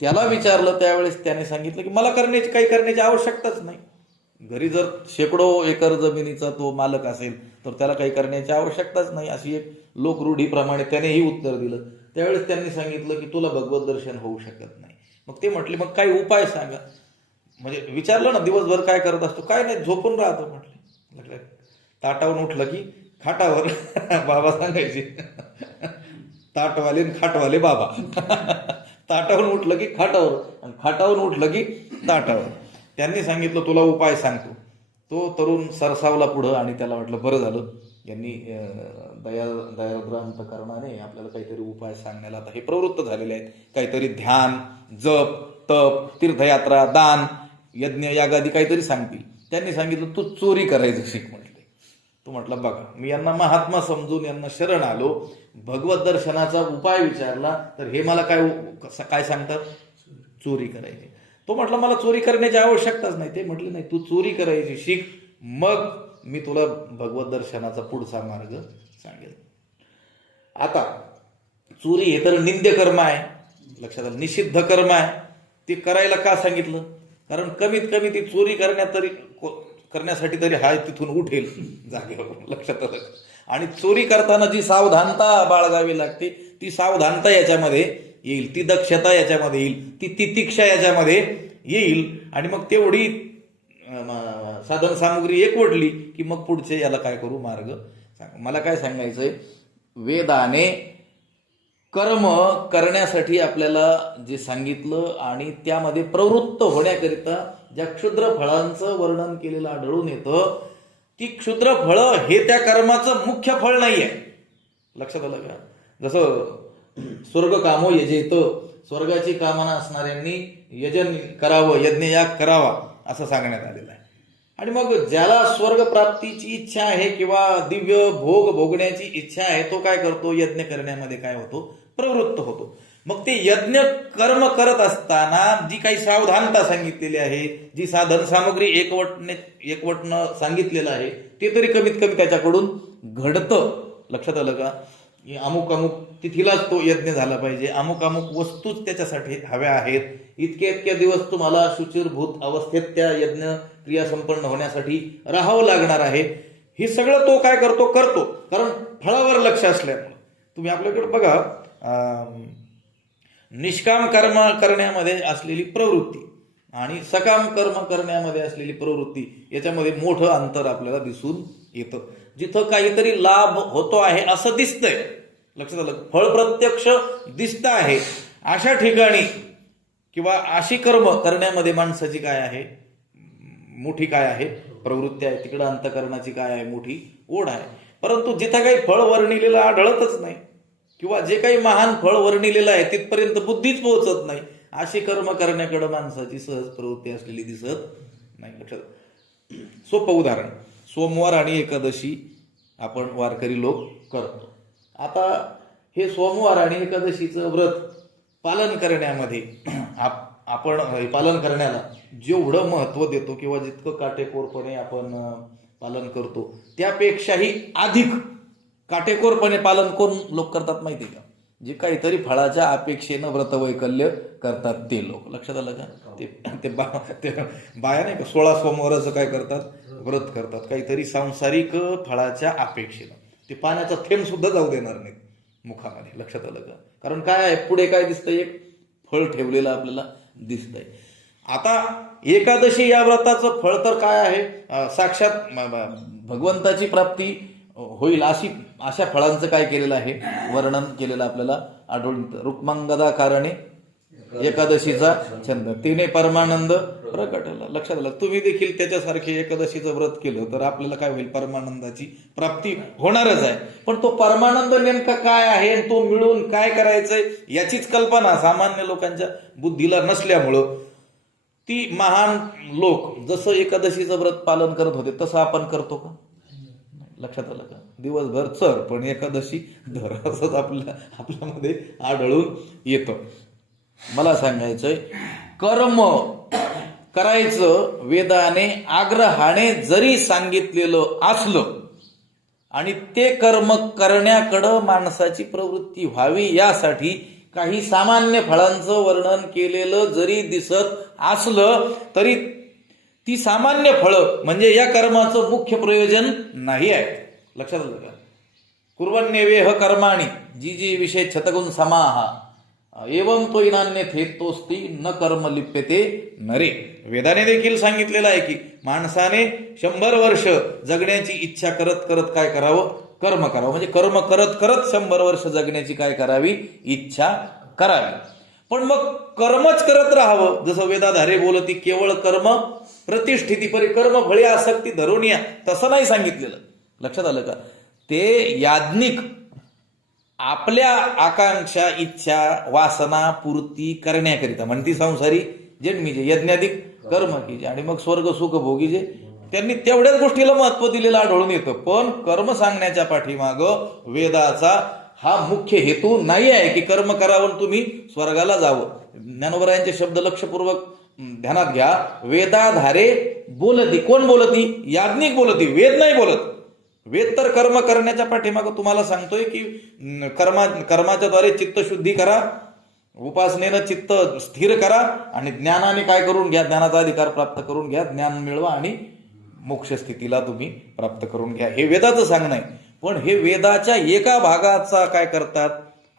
त्याला विचारलं त्यावेळेस त्याने सांगितलं की मला काही करण्याची आवश्यकताच नाही. घरी जर शेकडो एकर जमिनीचा तो मालक असेल तर त्याला काही करण्याची आवश्यकताच नाही, अशी एक लोकरूढीप्रमाणे त्यानेही उत्तर दिलं. त्यावेळेस त्यांनी सांगितलं की तुला भगवत दर्शन होऊ शकत नाही. मग ते म्हटले मग काही उपाय सांगा. म्हणजे विचारलं ना दिवसभर काय करत असतो, काय नाही झोपून राहतो म्हटले. ताटावरून उठलं की खाटावर बाबा सांगायचे, ताटवाले खाटवाले बाबा. ताटावरून उठलं की खाटावर आणि खाटावरून उठलं की ताटावर. त्यांनी सांगितलं तुला उपाय सांगतो. तो तरुण सरसावला पुढं आणि त्याला वाटलं बरं झालं यांनी दयार्द्र अंतकरणाने आपल्याला काहीतरी उपाय सांगण्याला आता हे प्रवृत्त झालेले आहेत. काहीतरी ध्यान, जप, तप, तीर्थयात्रा, दान, यज्ञ यागादी काहीतरी सांगतील. त्यांनी सांगितलं तू चोरी करायचं शिक म्हटले. तो म्हटला बघा मी यांना महात्मा समजून यांना शरण आलो, भगवत दर्शनाचा उपाय विचारला तर हे मला काय सांगतात, चोरी करायची. तो म्हटला मला चोरी करण्याची आवश्यकताच नाही. ते म्हटले नाही तू चोरी करायची शिक, मग मी तुला भगवत दर्शनाचा पुढचा मार्ग सांगेल. आता चोरी हे तर निंद्य कर्म आहे, लक्षात आलं, निषिद्ध कर्म आहे. ते करायला का सांगितलं, कारण कमीत कमी ती चोरी करण्यासाठी तरी हा तिथून उठेल जागेवर. लक्षात आलं. आणि चोरी करताना जी सावधानता बाळगावी लागते ती सावधानता याच्यामध्ये येईल, ती दक्षता याच्यामध्ये येईल, ती तितिक्षा याच्यामध्ये येईल. आणि मग तेवढी साधन सामुग्री एकवटली की मग पुढचे याला काय करू मार्ग सांग. मला काय सांगायचंय, वेदाने कर्म करण्यासाठी आपल्याला जे सांगितलं आणि त्यामध्ये प्रवृत्त होण्याकरिता ज्या क्षुद्र फळांचं वर्णन केलेलं आढळून येतं, ती क्षुद्र फळं हे त्या कर्माचं मुख्य फळ नाही आहे. लक्षात आलं का? जसं स्वर्ग कामो यजेत, स्वर्गाची कामना असणाऱ्यांनी यजन करावं, यज्ञयाग करावा असं सांगण्यात आलेलं आहे. आणि मग ज्याला स्वर्ग प्राप्तीची इच्छा आहे किंवा दिव्य भोग भोगण्याची इच्छा आहे तो काय करतो, यज्ञ करण्यामध्ये काय होतो, प्रवृत्त होतो. मग ते यज्ञ कर्म करत असताना जी काही सावधानता सांगितलेली आहे, जी साधन सामग्री एकवटणं सांगितलेलं आहे, ते तरी कमीत कमी त्याच्याकडून घडतं. लक्षात आलं का? अमुक अमुक तिथीलाच तो यज्ञ झाला पाहिजे, अमुक अमुक वस्तूच त्याच्यासाठी हव्या आहेत, इतके इतके दिवस तुम्हाला शुचिरभूत अवस्थेत त्या यज्ञ क्रिया संपन्न होण्यासाठी राहावं लागणार आहे. हे सगळं तो काय करतो, कारण फळावर लक्ष असल्यामुळे. तुम्ही आपल्याकडे बघा, निष्काम कर्म करण्यामध्ये असलेली प्रवृत्ती आणि सकाम कर्म करण्यामध्ये असलेली प्रवृत्ती याच्यामध्ये मोठं अंतर आपल्याला दिसून येतं. जिथं काहीतरी लाभ होतो आहे असं दिसतंय, लक्षात आलं, फळ प्रत्यक्ष दिसत आहे, अशा ठिकाणी किंवा अशी कर्म करण्यामध्ये माणसाची काय आहे, मोठी काय आहे, प्रवृत्ती आहे. तिकडं अंतकरणाची काय आहे, मोठी ओढ आहे. परंतु जिथं काही फळ वर्णिलेलं आढळतच नाही किंवा जे काही महान फळ वर्णिलेलं आहे तिथपर्यंत बुद्धीच पोहोचत नाही, अशी कर्म करण्याकडे माणसाची सहज प्रवृत्ती असलेली दिसत नाही. लक्षात. सोपं उदाहरण, सोमवार आणि एकादशी आपण वारकरी लोक करतो. आता हे सोमवार आणि एकादशीचं व्रत पालन करण्यामध्ये आपण पालन करण्याला जेवढं महत्त्व देतो किंवा जितकं काटेकोरपणे आपण पालन करतो त्यापेक्षाही अधिक काटेकोरपणे पालन कोण लोक करतात माहिती आहे का? जे काहीतरी फळाच्या अपेक्षेनं व्रतवैकल्य करतात ते लोक. लक्षात आलं का? ते बाया नाही का 16 सोमवाराचं काय करतात, व्रत करतात काहीतरी सांसारिक फळाच्या अपेक्षेनं. ते पाण्याचा थेंब सुद्धा जाऊ देणार नाहीत मुखामध्ये. लक्षात आलं का? कारण काय आहे, पुढे काय दिसतंय, एक फळ ठेवलेलं आपल्याला दिसतंय. आता एकादशी या व्रताचं फळ तर काय आहे, साक्षात भगवंताची प्राप्ती होईल अशा फळांचं काय केलेलं आहे, वर्णन केलेलं आपल्याला आढळून येतं. रुक्मांगदा कारणे एकादशीचा छंद, तिने परमानंद प्रकटला. लक्षात आलं. तुम्ही देखील त्याच्यासारखे एकादशीचं व्रत केलं तर आपल्याला काय होईल, परमानंदाची प्राप्ती होणारच आहे. पण तो परमानंद नेमका काय आहे, तो मिळून काय करायचंय याचीच कल्पना सामान्य लोकांच्या बुद्धीला नसल्यामुळं ती महान लोक जसं एकादशीचं व्रत पालन करत होते तसं आपण करतो का? लक्षात आलं का? दिवसभर चर पण एकादशी धर, असंच आपल्यामध्ये आढळून येतं. मला सांगायचंय, कर्म करायचं वेदाने आग्रहाने जरी सांगितलेलं असलं आणि ते कर्म करण्याकडं माणसाची प्रवृत्ती व्हावी यासाठी काही सामान्य फळांचं वर्णन केलेलं जरी दिसत असलं तरी ती सामान्य फळं म्हणजे या कर्माचं मुख्य प्रयोजन नाही आहे. लक्षात आलं का? कुर्वन्येवेह कर्माणि जी जी विषय छतगुण समाहा एवं तो इनान्य थे तोस्ती न कर्म लिप्यते नरे. वेदाने देखील सांगितलेलं आहे की माणसाने 100 वर्ष जगण्याची इच्छा करत करत काय करावं, कर्म करावं. म्हणजे कर्म करत करत 100 वर्ष जगण्याची काय करावी, इच्छा करावी. पण मग कर्मच करत राहावं, जसं वेदाधारे बोलती केवळ कर्म प्रतिष्ठिती परी कर्म फळे आसक्ती धरून या, तसं नाही सांगितलेलं. लक्षात आलं का? ते याज्ञिक आपल्या आकांक्षा इच्छा वासना पूर्ती करण्याकरिता म्हणती संसारी जन्मीजे यज्ञाधिक कर्म कीजे आणि मग स्वर्ग सुख भोगीजे, त्यांनी तेवढ्याच गोष्टीला महत्व दिलेलं आढळून येतं. पण कर्म सांगण्याच्या पाठीमाग वेदाचा हा मुख्य हेतू नाही आहे की कर्म करावं तुम्ही स्वर्गाला जावं. ज्ञानोबरायांचे शब्द लक्षपूर्वक ध्यानात घ्या. वेदाधारे बोलती, कोण बोलती? याज्ञिक बोलती, वेद नाही बोलत. वेद तर कर्म करण्याच्या पाठीमागं तुम्हाला सांगतोय की कर्माच्या द्वारे चित्तशुद्धी करा, उपासनेनं चित्त स्थिर करा आणि ज्ञानाने काय करून घ्या, ज्ञानाचा अधिकार प्राप्त करून घ्या, ज्ञान मिळवा आणि मोक्ष स्थितीला तुम्ही प्राप्त करून घ्या. हे वेदाचं सांगणं आहे. पण हे वेदाच्या एका भागाचा काय करतात,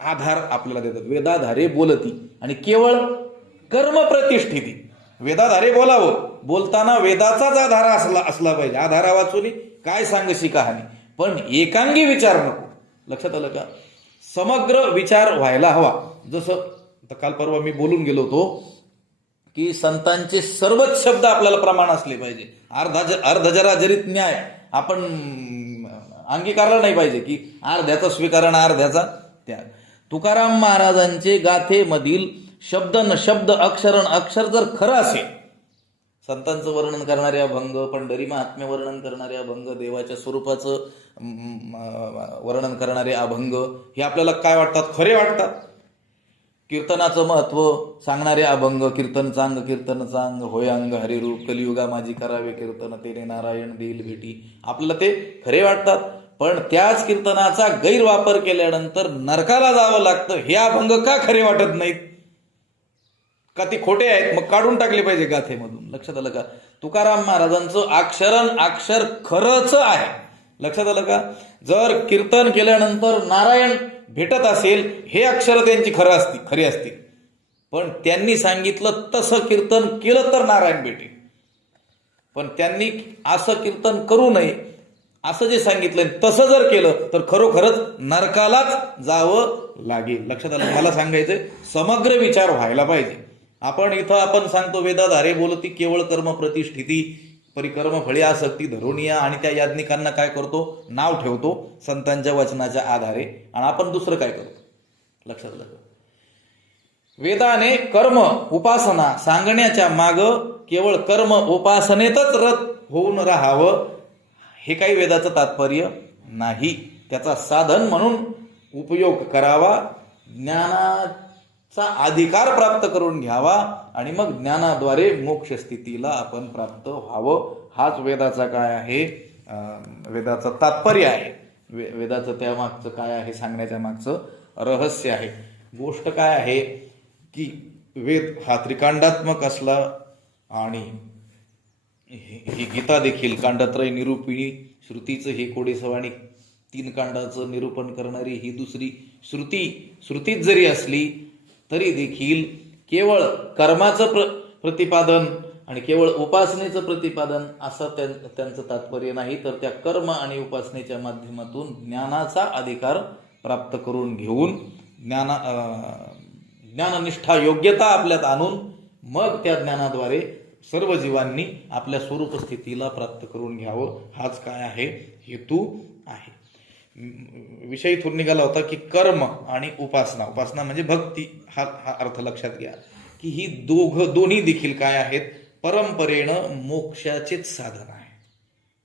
आधार आपल्याला देतात. वेदाधारे बोलती आणि केवळ कर्म प्रतिष्ठिती. वेदाधारे बोलावं, बोलताना वेदाचाच आधार असला पाहिजे. आधारा वाचून काय सांगशी कहाणी, पण एकांगी विचार नको. लक्षात आलं का? समग्र विचार व्हायला हवा. जसं काल परवा मी बोलून गेलो होतो की संतांचे सर्वच शब्द आपल्याला प्रमाण असले पाहिजे. अर्धजरा जरीत न्याय आपण अंगीकारला नाही पाहिजे की अर्ध्याचा स्वीकार आणि अर्ध्याचा त्याग. तुकाराम महाराजांचे गाथेमधील शब्द न शब्द अक्षर न अक्षर जर खरं असेल संतांचं वर्णन करणारे अभंग, पंढरी महात्म्य वर्णन करणारे अभंग, देवाच्या स्वरूपाचं वर्णन करणारे अभंग हे आपल्याला काय वाटतात? खरे वाटतात. कीर्तनाचं महत्व सांगणारे अभंग, कीर्तन चांग होय अंग हरिरूप, कलियुगा माझी करावे कीर्तन, तेने नारायण देईल भेटी, आपल्याला ते खरे वाटतात. पण त्याच कीर्तनाचा गैरवापर केल्यानंतर नरकाला जावं लागतं हे अभंग का खरे वाटत नाहीत? का ते खोटे आहेत? मग काढून टाकले पाहिजे गाथेमधून. लक्षात आलं का? तुकाराम महाराजांचं अक्षर खरंच आहे. लक्षात आलं का? जर कीर्तन केल्यानंतर नारायण भेटत असेल हे अक्षर त्यांची खरी असतील, पण त्यांनी सांगितलं तसं कीर्तन केलं तर नारायण भेटेल. पण त्यांनी असं कीर्तन करू नये असं जे सांगितलं तसं जर केलं तर खरोखरच नरकालाच जावं लागेल. लक्षात आलं? मला सांगायचंय समग्र विचार व्हायला पाहिजे. आपण सांगतो वेदाधारे बोलती केवळ कर्म प्रतिष्ठिती परिकर्म फळी आसक्ती धरुनिया, आणि त्या याज्ञिकांना काय करतो? नाव ठेवतो संतांच्या वचनाच्या आधारे, आणि आपण दुसरं काय करतो? लक्षात आलं? वेदाने कर्म उपासना सांगण्याच्या माग केवळ कर्म उपासनेतच रत होऊन राहावं हे काही वेदाचं तात्पर्य नाही. त्याचा साधन म्हणून उपयोग करावा, ज्ञानाचा अधिकार प्राप्त करून घ्यावा, आणि मग ज्ञानाद्वारे मोक्ष स्थितीला आपण प्राप्त व्हावं. हाच वेदाचा काय आहे? वेदाचं तात्पर्य आहे. वेदाचं त्या मागचं काय आहे? सांगण्याच्या मागचं रहस्य आहे. गोष्ट काय आहे की वेद हा त्रिकांडात्मक असला, आणि ही गीता देखील कांडत्रय निरूपिणी, श्रुतीचं हे कोडेसवाणी 3 कांडाचं निरूपण करणारी ही दुसरी श्रुतीच जरी असली तरी देखील केवळ कर्माचं प्रतिपादन आणि केवळ उपासनेचं प्रतिपादन असं त्यांचं तात्पर्य नाही, तर त्या कर्म आणि उपासनेच्या माध्यमातून ज्ञानाचा अधिकार प्राप्त करून घेऊन ज्ञाननिष्ठा योग्यता आपल्यात आणून मग त्या ज्ञानाद्वारे सर्व जीवांनी आपल्या स्वरूप स्थितीला प्राप्त करून घ्यावं. हाच काय आहे? हेतू आहे. विषय इथून निघाला होता की कर्म आणि उपासना म्हणजे भक्ती, हा अर्थ लक्षात घ्या की ही दोन्ही देखील काय आहेत? परंपरेनं मोक्षाचेच साधन आहे.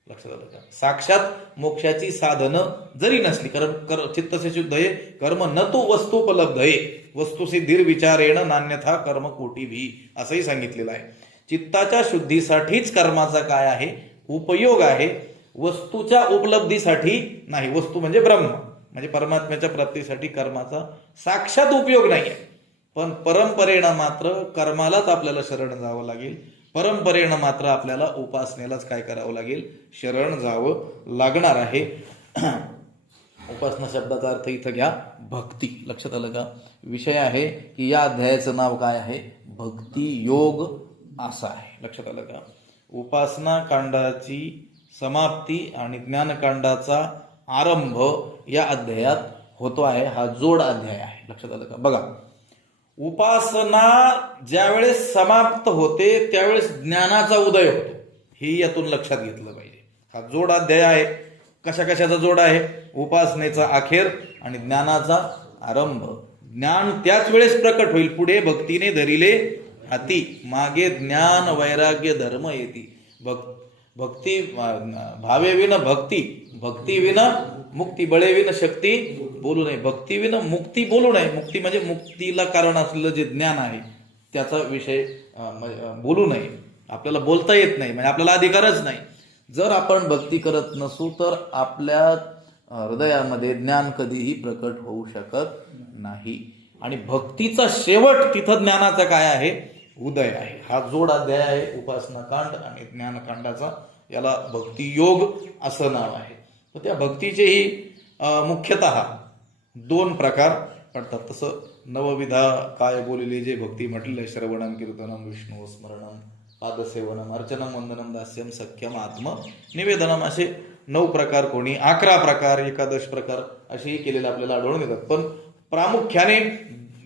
लक्षात आलं का? साक्षात मोक्षाची साधनं जरी नसली, कारण चित्तसे शुद्ध हे कर्म न तो वस्तुपलब्ध हे वस्तुसिद्धीर विचारेण नान्यथा कर्म कोटी भी, असंही सांगितलेलं आहे. चित्ताच्या शुद्धीसाठीच कर्माचा काय आहे? उपयोग आहे, वस्तूच्या उपलब्धीसाठी नाही. वस्तू म्हणजे ब्रह्म, म्हणजे परमात्म्याच्या प्राप्तीसाठी कर्माचा साक्षात उपयोग नाही आहे. पण परंपरेनं मात्र कर्मालाच आपल्याला शरण जावं लागेल. परंपरेनं मात्र आपल्याला उपासनेलाच काय करावं लागेल? शरण जावं लागणार आहे. उपासना शब्दाचा अर्थ इथं घ्या भक्ती. लक्षात आलं का? विषय आहे की या अध्यायाचं नाव काय आहे? भक्ती योग असं आहे. लक्षात आलं का? उपासना कांडाची समाप्ती आणि ज्ञानकांडाचा आरंभ या अध्यायात होतो आहे. हा जोड अध्याय आहे. लक्षात आलं का? बघा, उपासना ज्यावेळेस समाप्त होते त्यावेळेस ज्ञानाचा उदय होतो, हे यातून लक्षात घेतलं पाहिजे. हा जोड अध्याय आहे. कशाचा जोड आहे? उपासनेचा अखेर आणि ज्ञानाचा आरंभ. ज्ञान त्याच वेळेस प्रकट होईल. पुढे भक्तीने धरिले हाती, मागे ज्ञान वैराग्य धर्म येती. भक्ती भावे विन भक्ती, भक्ती विन मुक्ती, बळे विन शक्ती बोलू नये. भक्ती विन मुक्ती बोलू नये. मुक्ती म्हणजे मुक्तीला कारण असलेलं जे ज्ञान आहे त्याचा विषय बोलू नये. आपल्याला बोलता येत नाही, म्हणजे आपल्याला अधिकारच नाही. जर आपण भक्ती करत नसू तर आपल्या हृदयामध्ये ज्ञान कधीही प्रकट होऊ शकत नाही. आणि भक्तीचा शेवट तिथं ज्ञानाचा काय आहे? उदय आहे. हा जोड अध्याय आहे उपासना कांड आणि ज्ञानकांडाचा. याला भक्ती योग असं नाव आहे. तर त्या भक्तीचेही मुख्यतः 2 प्रकार पडतात. तसं नवविधा काय बोलले जे भक्ती म्हटलेलं, श्रवणम कीर्तनम विष्णू स्मरणम पादसेवनम अर्चनम वंदनम दास्यम सख्यम आत्म निवेदनम, असे 9 प्रकार, कोणी 11 प्रकार, 11 प्रकार असेही केलेले आपल्याला आढळून येतात. पण प्रामुख्याने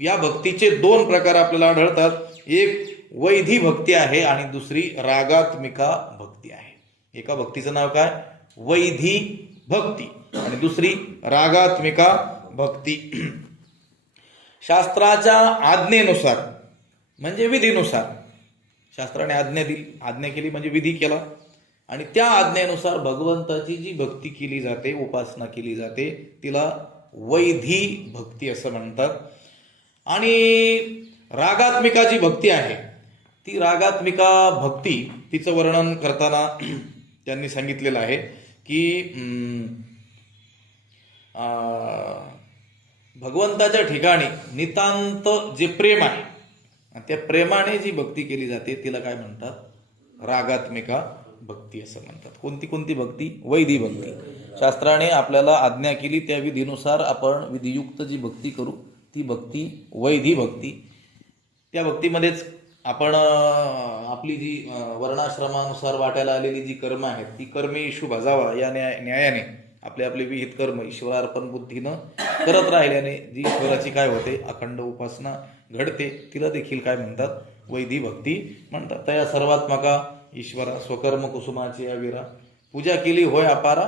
या भक्तीचे 2 प्रकार आपल्याला आढळतात. एक वैधी भक्ती आहे आणि दुसरी रागात्मिका भक्ती आहे. एका भक्तीचं नाव काय? वैधी भक्ती, आणि दुसरी रागात्मिका भक्ती. शास्त्राच्या आज्ञेनुसार म्हणजे विधीनुसार, शास्त्राने आज्ञा केली म्हणजे विधी केला, आणि त्या आज्ञेनुसार भगवंताची जी भक्ती केली जाते, उपासना केली जाते, तिला वैधी भक्ती असं म्हणतात. आणि रागात्मिका जी भक्ती आहे, ती रागात्मिका भक्ती, तिचं वर्णन करताना त्यांनी सांगितलेलं आहे की भगवंताच्या ठिकाणी नितांत जे प्रेम आहे, त्या प्रेमाने जी भक्ती केली जाते तिला काय म्हणतात? रागात्मिका भक्ती असं म्हणतात. कोणती कोणती भक्ती? वैधी भक्ती. शास्त्राने आपल्याला आज्ञा केली त्या विधीनुसार आपण विधियुक्त जी भक्ती करू ती भक्ती वैधी भक्ती. त्या भक्तीमध्येच आपण आपली जी वर्णाश्रमानुसार वाटायला आलेली जी कर्म आहेत ती कर्मे ईशू भजावा या न्यायाने आपले आपले विहित कर्म ईश्वरार्पण बुद्धीनं करत राहिल्याने जी ईश्वराची काय होते? अखंड उपासना घडते. तिला देखील काय म्हणतात? वैधी भक्ती म्हणतात. तया सर्वात्मका ईश्वरा स्वकर्म कुसुमाची अविरा, पूजा केली होय अपारा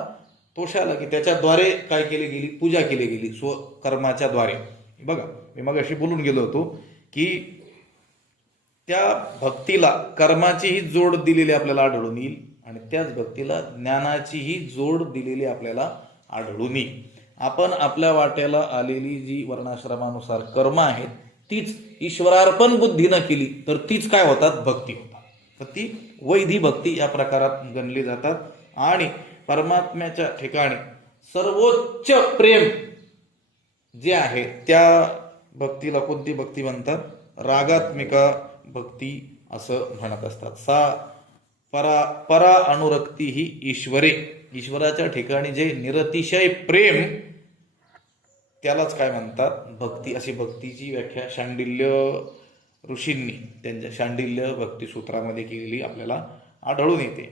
तोषाला, की त्याच्याद्वारे काय केली गेली? पूजा केली गेली स्वकर्माच्या द्वारे. बघा, मी मग अशी बोलून गेलो होतो की त्या भक्तीला कर्माचीही जोड दिलेली आपल्याला आढळून येईल, आणि त्याच भक्तीला ज्ञानाचीही जोड दिलेली आपल्याला आढळून येईल. आपण आपल्या वाट्याला आलेली जी वर्णाश्रमानुसार कर्म आहेत तीच ईश्वरार्पण बुद्धीनं केली तर तीच काय होतात? भक्ती होतात. तर ती वैधी भक्ती या प्रकारात गणली जातात. आणि परमात्म्याच्या ठिकाणी सर्वोच्च प्रेम जे आहे त्या भक्तीला कोणती भक्ती म्हणतात? रागात्मिका भक्ती असं म्हणत असतात. सा परा अनुरक्ती ही ईश्वरे, ईश्वराच्या ठिकाणी जे निरतिशय प्रेम त्यालाच काय म्हणतात? भक्ती. अशी भक्तीची व्याख्या शांडिल्य ऋषींनी त्यांच्या शांडिल्य भक्तिसूत्रामध्ये केलेली आपल्याला आढळून येते.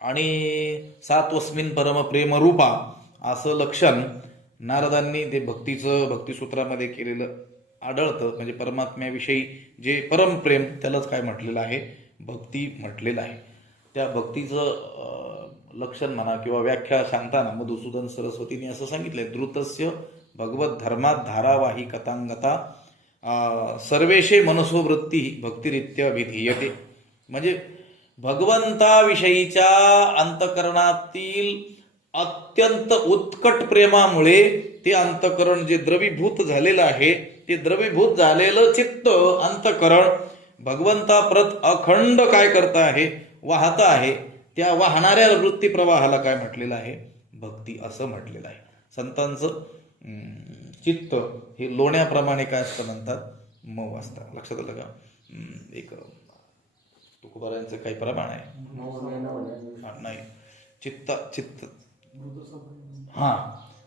आणि सात्वस्मिन परम प्रेम रूपा असं लक्षण नारदांनी ते भक्तिसूत्रामध्ये केलेलं आढळतं. म्हणजे परमात्म्याविषयी जे परमप्रेम त्यालाच काय म्हटलेलं आहे? भक्ती म्हटलेलं आहे. त्या भक्तीचं लक्षण म्हणा किंवा व्याख्या सांगताना मधुसूदन सरस्वतीने असं सांगितलंय, द्रुतस्य भगवत धर्मात धारावाही कथांगता सर्वेशे मनसोवृत्ती भक्तिरित्य विधीयते. म्हणजे भगवंताविषयीच्या अंतकरणातील अत्यंत उत्कट प्रेमामुळे ते अंतकरण जे द्रवीभूत झालेलं आहे, ते द्रवीभूत झालेलं चित्त अंतकरण भगवंताप्रत अखंड काय करता आहे? वाहत आहे. त्या वाहणाऱ्या वृत्ती प्रवाहाला काय म्हटलेलं आहे? भक्ती असं म्हटलेलं आहे. संतांचं चित्त हे लोण्याप्रमाणे काय असतं म्हणतात? मऊ असतं. लक्षात आलं का? एक तुकोबारायांचं काही प्रमाण आहे? नाही, चित्त हा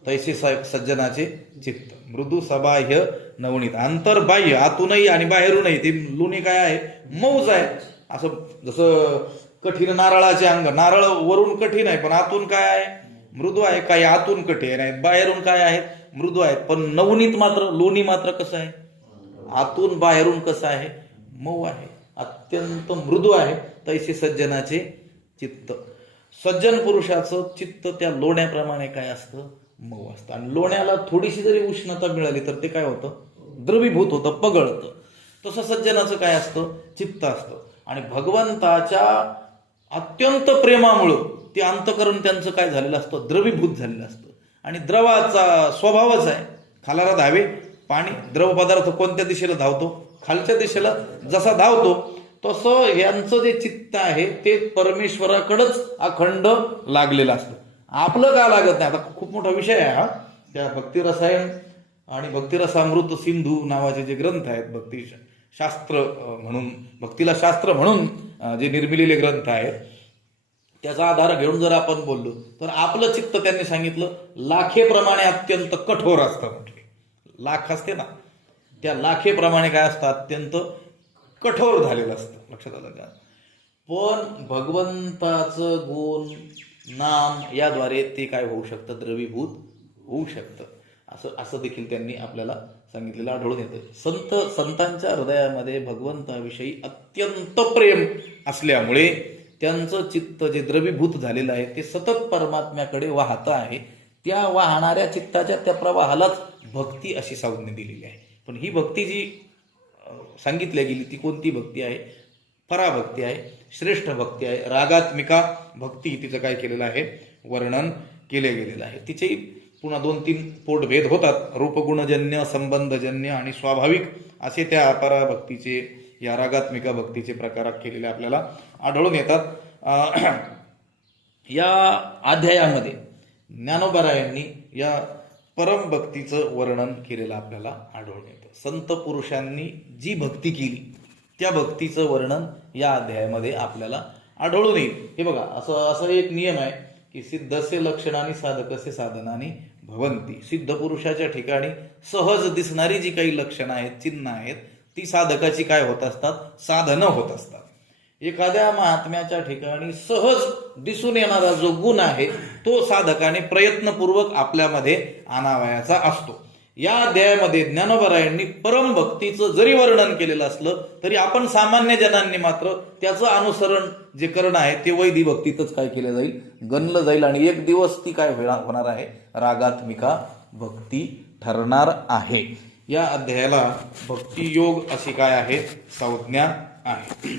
तैसे सज्जनाचे चित्त मृदू सबाह्य नवनीत, अंतर्बाह्य आतूनही आणि बाहेरूनही ते लोणी काय आहे? मऊच आहे. असं जसं कठीण नारळाचे अंग, नारळ वरून कठीण आहे पण आतून काय आहे? मृदू आहे. काही आतून कठीण आहे, बाहेरून काय आहे? मृदू आहेत. पण नवनीत मात्र, लोणी मात्र कसं आहे? आतून बाहेरून कसं आहे? मऊ आहे, अत्यंत मृदू आहे. तैसे सज्जनाचे चित्त, सज्जन पुरुषाचं चित्त त्या लोण्याप्रमाणे काय असतं? मऊ असतं. आणि लोण्याला थोडीशी जरी उष्णता मिळाली तर ते काय होतं? द्रवीभूत होतं, पगळतं. तसं सज्जनाचं काय असतं? चित्त असतं. आणि भगवंताच्या अत्यंत प्रेमामुळं ते अंतकरण त्यांचं काय झालेलं असतं? द्रवीभूत झालेलं असतं. आणि द्रवाचा स्वभावच आहे खालाला धावे पाणी. द्रव पदार्थ कोणत्या दिशेला धावतो? खालच्या दिशेला जसा धावतो तसं यांचं जे चित्त आहे ते परमेश्वराकडंच अखंड लागलेलं असतं. आपलं का लागत नाही? आता खूप मोठा विषय आहे हा. त्या भक्तिरसायन आणि भक्तिरसामृत सिंधू नावाचे जे ग्रंथ आहेत, भक्तिशास्त्र म्हणून, भक्तीला शास्त्र म्हणून जे निर्मिलेले ग्रंथ आहेत, त्याचा आधार घेऊन जर आपण बोललो तर आपलं चित्त त्यांनी सांगितलं लाखेप्रमाणे अत्यंत कठोर असतं. म्हटले लाख असते ना, त्या लाखेप्रमाणे काय असतं? अत्यंत कठोर झालेलं असतं. लक्षात आलं का? पण भगवंताचं गुण नाम याद्वारे ते काय होऊ शकतं? द्रवीभूत होऊ शकतं. असं देखील त्यांनी आपल्याला सांगितलेलं आढळून येतं. संतांच्या हृदयामध्ये भगवंताविषयी अत्यंत प्रेम असल्यामुळे त्यांचं चित्त जे द्रवीभूत झालेलं आहे ते सतत परमात्म्याकडे वाहतं आहे. त्या वाहणाऱ्या चित्ताच्या त्या प्रवाहालाच भक्ती अशी संज्ञा दिलेली आहे. पण ही भक्ती जी सांगितल्या गेली ती कोणती भक्ती आहे? पराभक्ती आहे, श्रेष्ठ भक्ती आहे, रागात्मिका भक्ती तिचं काय केलेलं आहे, वर्णन केले गेलेलं आहे. तिचेही पुन्हा 2-3 पोटभेद होतात, रूपगुणजन्य, संबंधजन्य आणि स्वाभाविक असे त्या पराभक्तीचे, या रागात्मिका भक्तीचे प्रकार केलेले आपल्याला आढळून येतात. या अध्यायामध्ये ज्ञानोबारायांनी या परमभक्तीचं वर्णन केलेलं आपल्याला आढळून येतं. संत पुरुषांनी जी भक्ती केली त्या भक्तीचं वर्णन या अध्यायामध्ये आपल्याला आढळून येईल. हे बघा, असं एक नियम आहे की सिद्धस्य लक्षणानी साधकस्य साधनानी भवंती. सिद्ध पुरुषाच्या ठिकाणी सहज दिसणारी जी काही लक्षणं आहेत, चिन्ह आहेत, ती साधकाची काय होत असतात, साधनं होत असतात. एखाद्या महात्म्याच्या ठिकाणी सहज दिसून येणारा जो गुण आहे तो साधकाने प्रयत्नपूर्वक आपल्यामध्ये आणावयाचा असतो. या अध्यायामध्ये ज्ञानोबारायांनी परमभक्तीचं जरी वर्णन केलेलं असलं तरी आपण सामान्य जनांनी मात्र त्याचं अनुसरण जे करणं आहे ते वैदिक भक्तीतच काय केलं जाईल, गणलं जाईल आणि एक दिवस ती काय होणार आहे, रागात्मिका भक्ती ठरणार आहे. या अध्यायाला भक्ती योग अशी काय आहे, संज्ञा आहे.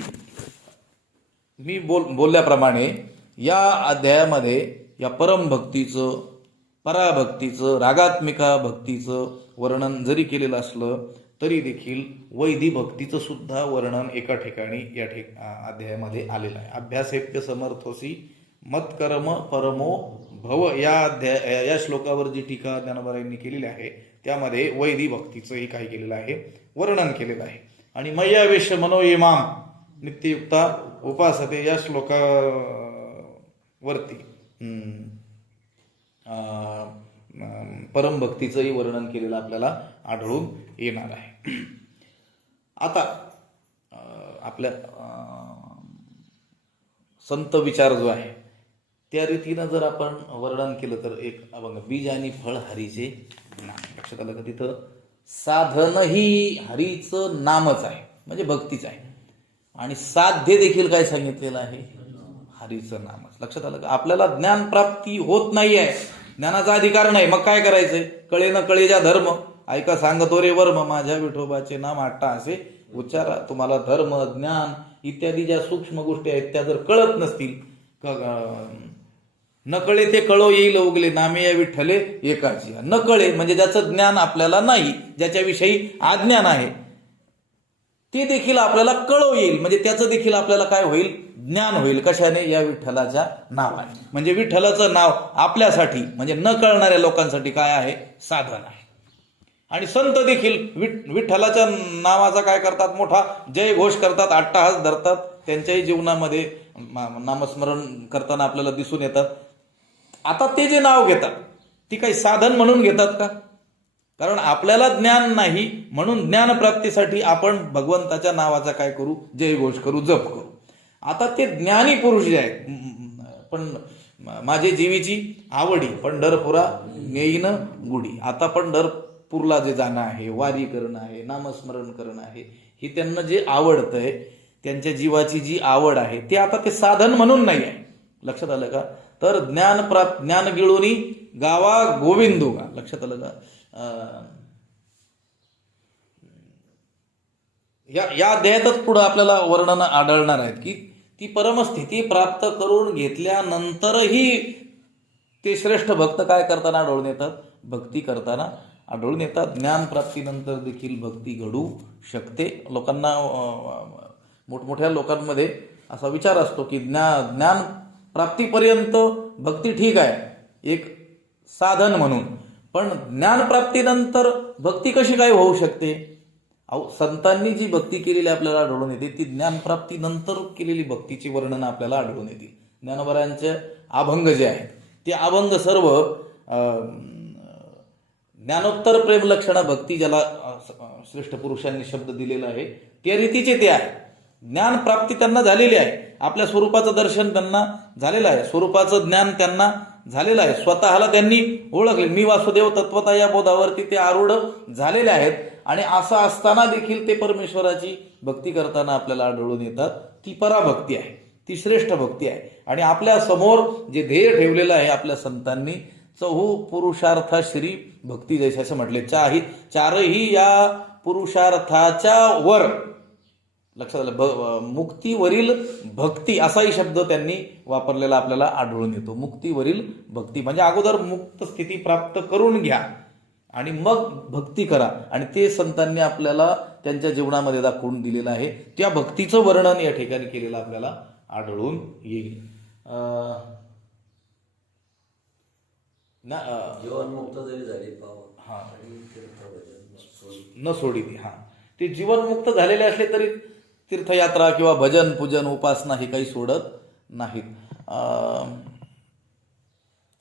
मी बोलल्याप्रमाणे या अध्यायामध्ये या परमभक्तीचं, पराभक्तीचं, रागात्मिका भक्तीचं वर्णन जरी केलेलं असलं तरी देखील वैदिक भक्तीचं सुद्धा वर्णन एका ठिकाणी या अध्यायामध्ये आलेलं आहे. अभ्यासेप्य समर्थोसी मत्कर्म परमो भव या श्लोकावर जी टीका ज्ञानोबारायांनी केलेली आहे त्यामध्ये वैदिक भक्तीचंही काय केलेलं आहे, वर्णन केलेलं आहे. आणि मय्यावेश मनो इमाम नित्ययुक्ता उपासते या श्लोकावरती परमभक्तीचंही वर्णन केलेलं आपल्याला आढळून येणार आहे. आता आपल्या संत विचार जो आहे त्या रीतीनं जर आपण वर्णन केलं तर एक अभंग, बीज आणि फळ हरीचे नाम. लक्षात आलं का, तिथं साधन ही हरीचं नामच आहे, म्हणजे भक्तीच आहे, आणि साध्य देखील काय सांगितलेलं आहे, हरीचं नामच. लक्षात आलं का, आपल्याला ज्ञान प्राप्ती होत नाही आहे, ज्ञानाचा अधिकार नाही, मग काय करायचंय, कळे न कळे ज्या धर्म ऐका सांगतो रे वर्म, माझ्या विठोबाचे नाम आठा असे उच्चारा. तुम्हाला धर्म, ज्ञान इत्यादी ज्या सूक्ष्म गोष्टी आहेत त्या जर कळत नसतील, न कळे ते कळो येईल उगले, नामे या विठ्ठले एकाची. न कळे म्हणजे ज्याचं ज्ञान आपल्याला नाही, ज्याच्याविषयी अज्ञान आहे, ते देखील आपल्याला कळो येईल, म्हणजे त्याचं देखील आपल्याला काय होईल, ज्ञान होईल. कशाने, या विठ्ठलाच्या नावाने. म्हणजे विठ्ठलाचं नाव आपल्यासाठी म्हणजे न कळणाऱ्या लोकांसाठी काय आहे, साधन आहे. आणि संत देखील विठ्ठलाच्या नावाचा काय करतात, मोठा जय घोष करतात, अट्टहास धरतात. त्यांच्याही जीवनामध्ये नामस्मरण करताना आपल्याला दिसून येतात. आता ते जे नाव घेतात ती काही साधन म्हणून घेतात का, कारण आपल्याला ज्ञान नाही म्हणून ज्ञानप्राप्तीसाठी आपण भगवंताच्या नावाचा काय करू, जय घोष करू, जप करू. आता ते ज्ञानी पुरुष जे आहेत, पण माझे जीवीची आवडी पंढरपुरा नेईन गुढी. आता पंढरपूरला जे जाणं आहे, वारी करणं आहे, नामस्मरण करणं आहे, हे त्यांना जे आवडतंय, त्यांच्या जीवाची जी आवड आहे ते आता ते साधन म्हणून नाही आहे. लक्षात आलं का, तर ज्ञान गिळोनी गावा गोविंदोगा. लक्षात आलं का, या अध्यायातच पुढे आपल्याला वर्णन आढळणार आहेत की ती परमस्थिती प्राप्त करून घेतल्यानंतरही ते श्रेष्ठ भक्त काय करताना आढळून येतात, भक्ती करताना आढळून येतात. ज्ञान प्राप्तीनंतर देखील भक्ती घडू शकते. लोकांना, मोठमोठ्या लोकांमध्ये असा विचार असतो की ज्ञान प्राप्तीपर्यंत भक्ती ठीक आहे, एक साधन म्हणून, पण ज्ञानप्राप्तीनंतर भक्ती कशी काय होऊ शकते. संतांनी जी भक्ती केलेली आपल्याला आढळून येते ती ज्ञानप्राप्तीनंतर केलेली भक्तीची वर्णन आपल्याला आढळून येते. ज्ञानोबारायांचे अभंग जे आहेत ते अभंग सर्व ज्ञानोत्तर प्रेमलक्षणा भक्ती, ज्याला श्रेष्ठ पुरुषांनी शब्द दिलेला आहे त्या रीतीचे ते आहे. ज्ञानप्राप्ती त्यांना झालेली आहे, आपल्या स्वरूपाचं दर्शन त्यांना झालेलं आहे, स्वरूपाचं ज्ञान त्यांना झालेलं आहे, स्वतःला त्यांनी ओळखले. मी वासुदेव तत्वता या बोधावरती ते आरूढ झालेले आहेत. आणि असं असताना देखील ते परमेश्वराची भक्ती करताना आपल्याला आढळून येतात. ती पराभक्ती आहे, ती श्रेष्ठ भक्ती आहे. आणि आपल्या समोर जे ध्येय ठेवलेलं आहे आपल्या संतांनी, चहू पुरुषार्थाश्री भक्ती जैसे असं म्हटले, चारही या पुरुषार्थाच्या वर लक्षात आलं. मुक्तीवरील भक्ती असाही शब्द त्यांनी वापरलेला आपल्याला आढळून येतो. मुक्तीवरील भक्ती म्हणजे अगोदर मुक्त स्थिती प्राप्त करून घ्या आणि मग भक्ती करा, आणि ते संतांनी आपल्याला त्यांच्या जीवनामध्ये दाखवून दिलेलं आहे. त्या भक्तीचं वर्णन या ठिकाणी केलेलं आपल्याला आढळून येईल. जीवनमुक्त जरी झाले हा भजन न सोडी ती. ते जीवनमुक्त झालेले असले तरी तीर्थयात्रा किंवा भजन पूजन उपासना ही काही सोडत नाहीत.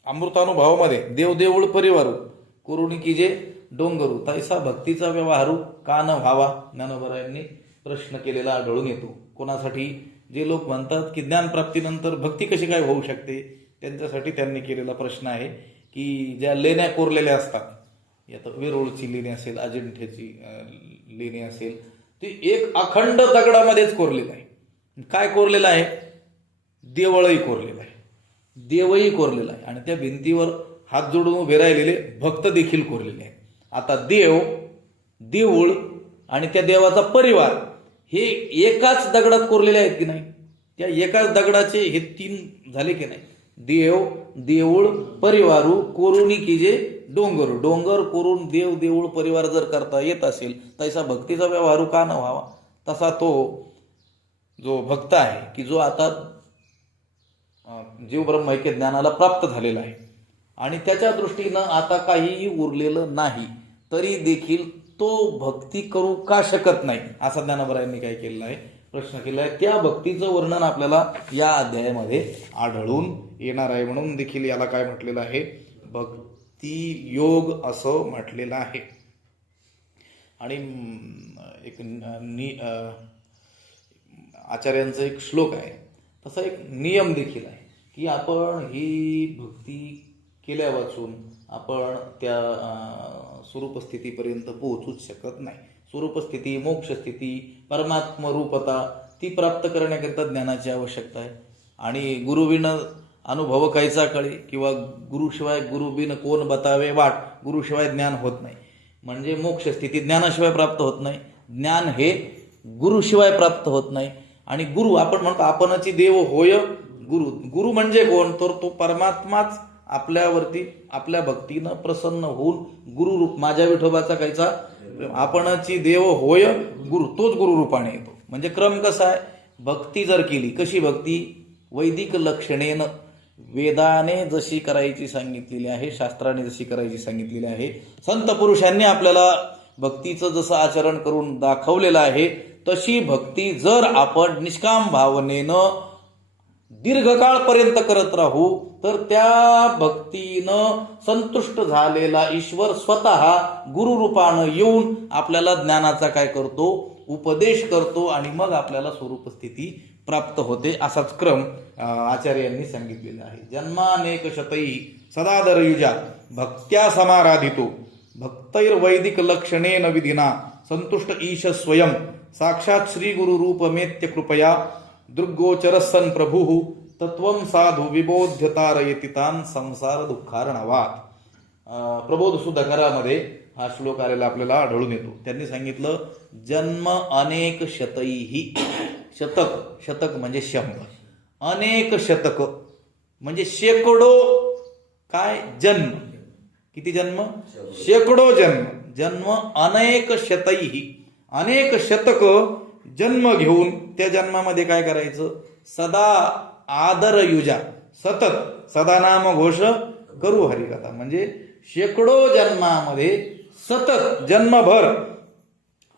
अमृतानुभवामध्ये देव देऊळ परिवारू करुणी की जे डोंगरू तैसा भक्तीचा व्यवहारू का न व्हावा, ज्ञानोबरायांनी प्रश्न केलेला आढळून येतो. कोणासाठी? जे लोक म्हणतात की ज्ञानप्राप्तीनंतर भक्ती कशी काय होऊ शकते, त्यांच्यासाठी त्यांनी केलेला प्रश्न आहे की ज्या लेण्या कोरलेल्या असतात, आता वेरूळची लेणी असेल, अजिंठ्याची लेणी असेल, ती एक अखंड दगडामध्येच कोरलेलं आहे. काय कोरलेलं आहे? देवळही कोरलेलं आहे, देवही कोरलेला आहे, आणि त्या भिंतीवर हात जोडून उभे राहिलेले भक्त देखील कोरलेले आहेत. आता देव, देऊळ आणि त्या देवाचा परिवार हे एकाच दगडात कोरलेले आहेत की नाही? त्या एकाच दगडाचे हे 3 झाले की नाही? देव, देऊळ, परिवारू कोरुणी की जे डोंगर, डोंगर कोरून देव, देऊळ, परिवार जर करता येत असेल तैसा भक्तीचा व्यवहारू का न व्हावा. तसा तो जो भक्त आहे की जो आता जीव ब्रह्मैक्य ज्ञानाला प्राप्त झालेला आहे आणि त्याच्या दृष्टीनं आता काहीही उरलेलं नाही, तरी देखील तो भक्ती करू का शकत नाही, असा ज्ञानोबरायांनी काय केलेलं आहे, प्रश्न केला आहे. त्या भक्तीचं वर्णन आपल्याला या अध्यायामध्ये आढळून येणार आहे. म्हणून देखील याला काय म्हटलेलं आहे? भक्ती योग असं म्हटलेलं आहे. आणि एक आचार्यांचा एक श्लोक आहे, तसा एक नियम देखील आहे की आपण ही भक्ती केल्या वाचून आपण त्या स्वरूपस्थितीपर्यंत पोहोचूच शकत नाही. स्वरूपस्थिती, मोक्षस्थिती, परमात्मरूपता ती प्राप्त करण्याकरिता ज्ञानाची आवश्यकता आहे. आणि गुरुविन अनुभव कायचा कळे, किंवा गुरुशिवाय गुरुबिन कोण बतावे वाट, गुरुशिवाय ज्ञान होत नाही. म्हणजे मोक्षस्थिती ज्ञानाशिवाय प्राप्त होत नाही, ज्ञान हे गुरुशिवाय प्राप्त होत नाही. आणि गुरु आपण म्हणतो आपणची देव होय गुरु. गुरु म्हणजे कोण? तर तो परमात्माच आपल्यावरती आपल्या भक्तीनं प्रसन्न होऊन गुरुरूप, माझ्या विठोबाचा कायचा आपणची देव होय गुरु, तोच गुरुरूपाने येतो. म्हणजे क्रम कसा आहे? भक्ती जर केली, कशी भक्ती? वैदिक लक्षणेनं, वेदाने जशी करायची सांगितलेली आहे, शास्त्राने जशी करायची सांगितलेली आहे, संत पुरुषांनी आपल्याला भक्तीचं जसं आचरण करून दाखवलेलं आहे, तशी भक्ती जर आपण निष्काम भावनेनं दीर्घकाळपर्यंत करत राहू तर त्या भक्तीनं संतुष्ट झालेला ईश्वर स्वतः गुरुरूपानं येऊन आपल्याला ज्ञानाचा काय करतो? उपदेश करतो, आणि मग आपल्याला स्वरूप स्थिती प्राप्त होते. असाच क्रम आचार्यांनी सांगितलेला आहे. जन्मानेक शतई सदादरयुजा भक्त्या समाराधितो भक्तैर्वैदिक लक्षणेन विधिना संतुष्ट ईश स्वयं साक्षात श्री गुरुरूपमेत्य कृपया दृग्गोचरस्सन प्रभु तत्वं साधु विबोध्यतारयति तान् संसार दुःखार्णवात. प्रबोध सुधाकरामध्ये हा श्लोक आलेला आपल्याला आढळून येतो. त्यांनी सांगितलं जन्म अनेक शतैही, शतक, शतक म्हणजे 100, अनेक शतक म्हणजे शेकडो काय जन्म, किती जन्म? शेकडो जन्म. जन्म अनेक शतैही, अनेक शतक जन्म घेऊन त्या जन्मामध्ये काय करायचं? सदा आदर युजा, सतत सदा नाम घोष करू हरिकथा. म्हणजे शेकडो जन्मामध्ये सतत जन्मभर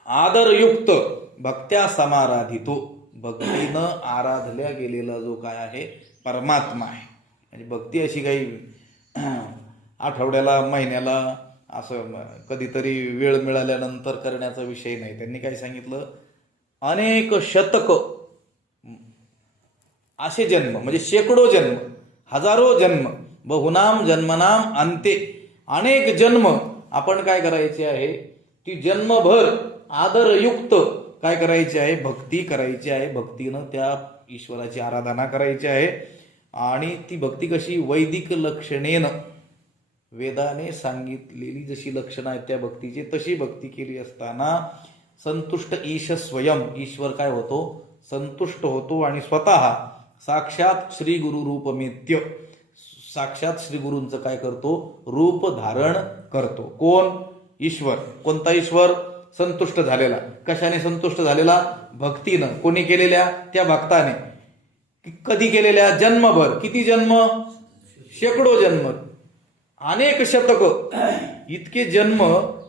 आदरयुक्त भक्त्या समाराधितो, भक्तीनं आराधल्या गेलेला जो काय आहे परमात्मा आहे. म्हणजे भक्ती अशी काही आठवड्याला, महिन्याला, असं कधीतरी वेळ मिळाल्यानंतर करण्याचा विषय नाही. त्यांनी काय सांगितलं? अनेक शतक असे जन्म, म्हणजे शेकडो जन्म, हजारो जन्म, बहुनाम जन्मनाम अंते, अनेक जन्म आपण काय करायचे आहे? ती जन्मभर आदरयुक्त काय करायचे आहे? भक्ती करायची आहे. भक्तीनं त्या ईश्वराची आराधना करायची आहे. आणि ती भक्ती कशी? वैदिक लक्षणेनं, वेदाने सांगितलेली जशी लक्षणं आहेत त्या भक्तीची तशी भक्ती केली असताना संतुष्ट ईश स्वयं, ईश्वर काय होतो, संतुष्ट होतो आणि स्वतः साक्षात श्री गुरु रूपमेत्य, साक्षात श्री गुरूंचं काय करतो, रूप धारण करतो. कोण, ईश्वर. कोणता ईश्वर, संतुष्ट झालेला. कशाने संतुष्ट झालेला, भक्तीनं. कोणी केलेल्या, त्या भक्ताने. कधी केलेल्या, जन्मभर. किती जन्म, शेकडो जन्म, अनेक शतक, इतके जन्म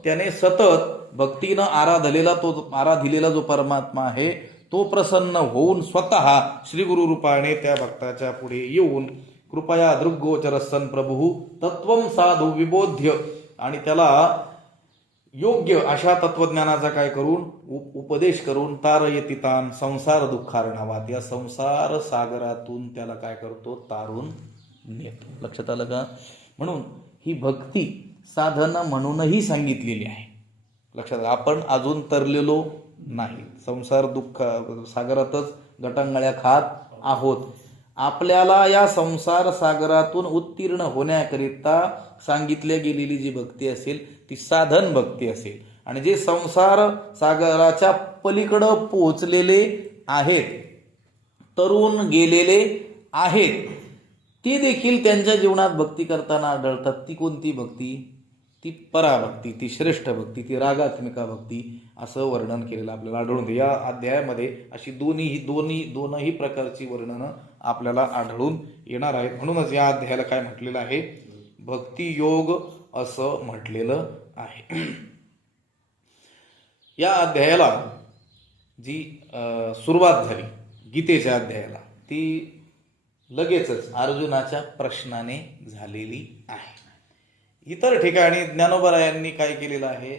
त्याने सतत भक्तीनं आराधिलेला जो परमात्मा आहे तो प्रसन्न होऊन स्वतः श्री गुरु रूपाने त्या भक्ताच्या पुढे येऊन कृपया दृग्गोचर सन प्रभू तत्वम साधू विबोध्य, आणि त्याला योग्य अशा तत्वज्ञानाचा काय करून उपदेश करून तारयतितान संसार दुःखार्णवात, या संसार सागरातून त्याला काय करतो, तारून नेतो. लक्षात आलं का? म्हणून ही भक्ती साधना म्हणूनही सांगितलेली आहे. लक्षात आलं, आपण अजून तरलेलो नाही, संसार दुःख सागरातच गटांगळ्या खात आहोत. आपल्याला या संसार सागरातून उत्तीर्ण होण्याकरिता सांगितल्या गेलेली जी भक्ती असेल ती साधन भक्ती असेल, आणि जे संसार सागराच्या पलीकडं पोहोचलेले आहेत, तरुण गेलेले आहेत, ते देखील त्यांच्या जीवनात भक्ती करताना आढळतात. ती कोणती भक्ती, ती पराभक्ती, ती श्रेष्ठ भक्ती, ती रागात्मिका भक्ती, असं वर्णन केलेलं आपल्याला आढळून येते. या अध्यायामध्ये अशी दोनही प्रकारची वर्णनं आपल्याला आढळून येणार आहेत. म्हणूनच या अध्यायाला काय म्हटलेलं आहे, भक्ती योग असं म्हटलेलं आहे. या अध्यायाला जी सुरुवात झाली गीतेच्या अध्यायाला, ती लगेचच अर्जुनाच्या प्रश्नाने झालेली आहे. इतर ठिकाणी ज्ञानोबरायांनी काय केलेलं आहे,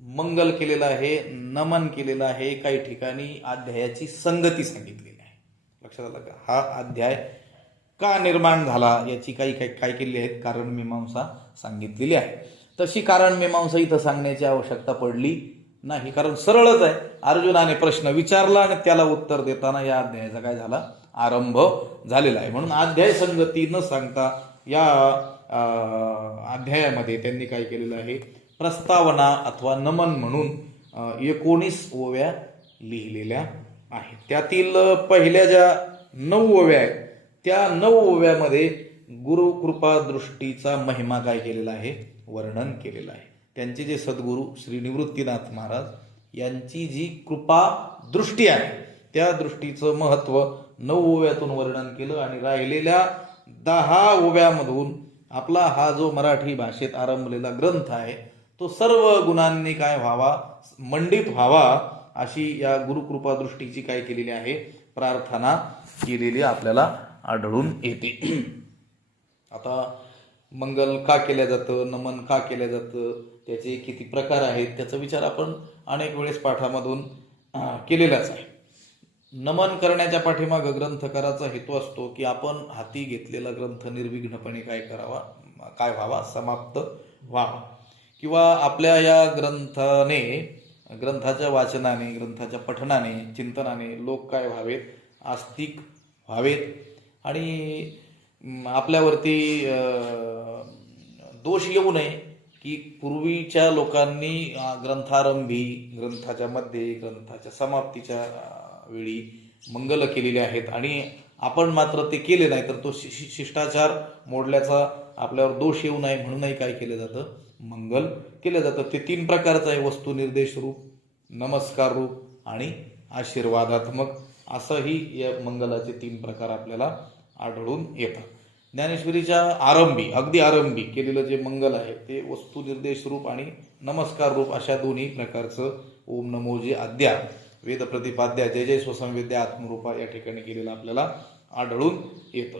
मंगल केलेलं आहे, नमन केलेलं आहे. काही ठिकाणी अध्यायाची संगती सांगितलेली आहे. लक्षात आलं का? हा अध्याय का निर्माण झाला याची काय केलेली आहेत, कारण मीमांसा सांगितलेली आहे. तशी कारण मीमांसा इथं सांगण्याची आवश्यकता पडली नाही, कारण सरळच आहे. अर्जुनाने प्रश्न विचारला आणि त्याला उत्तर देताना या अध्यायाचा काय झाला, आरंभ झालेला आहे. म्हणून अध्याय संगती न सांगता या अध्यायामध्ये त्यांनी काय केलेलं आहे, प्रस्तावना अथवा नमन म्हणून 19 ओव्या लिहिलेल्या आहेत. त्यातील पहिल्या ज्या 9 ओव्या आहेत त्या 9 ओव्यामध्ये गुरु कृपा दृष्टीचा महिमा काय केलेला आहे, वर्णन केलेलं आहे. त्यांचे जे सद्गुरू श्री निवृत्तीनाथ महाराज यांची जी कृपा दृष्टी आहे त्या दृष्टीचं महत्व 9 ओव्यातून वर्णन केलं, आणि राहिलेल्या 10 ओव्यामधून आपला हा जो मराठी भाषेत आरंभलेला ग्रंथ आहे तो सर्व गुणांनी काय व्हावा, मंडित व्हावा, अशी या गुरुकृपा दृष्टीची काय केलेली आहे, प्रार्थना केलेली आपल्याला आढळून येते. आता मंगल का केलं जातं, नमन का केलं जातं, त्याचे किती प्रकार आहेत, त्याचा विचार आपण अनेक वेळेस पाठामधून केलेलाच आहे. नमन करण्याच्या पाठीमागं ग्रंथकाराचा हेतू असतो की आपण हाती घेतलेला ग्रंथ निर्विघ्नपणे काय करावा, काय व्हावा, समाप्त व्हावा, किंवा आपल्या या ग्रंथाच्या वाचनाने, ग्रंथाच्या पठनाने, चिंतनाने लोक काय व्हावेत, आस्तिक व्हावेत, आणि आपल्यावरती दोष येऊ नये की पूर्वीच्या लोकांनी ग्रंथारंभी, ग्रंथाच्या मध्ये, ग्रंथाच्या समाप्तीच्या वेळी मंगल केलेले आहेत आणि आपण मात्र ते केले नाही, तर तो शिष्टाचार मोडल्याचा आपल्यावर दोष येऊ नये म्हणूनही काय केलं जातं, मंगल केलं जातं. ते 3 प्रकारचं आहे, वस्तुनिर्देश रूप, नमस्कार रूप आणि आशीर्वादात्मक, असंही या मंगलाचे 3 प्रकार आपल्याला आढळून येतात. ज्ञानेश्वरीच्या आरंभी, अगदी आरंभी केलेलं जे मंगल आहे ते वस्तुनिर्देश रूप आणि नमस्कार रूप अशा दोन्ही प्रकारचं ओम नमो जे अद्या वेद प्रतिपाद्या जय जय स्वसंवेद्या आत्मरूपा या ठिकाणी केलेलं आपल्याला आढळून येतं.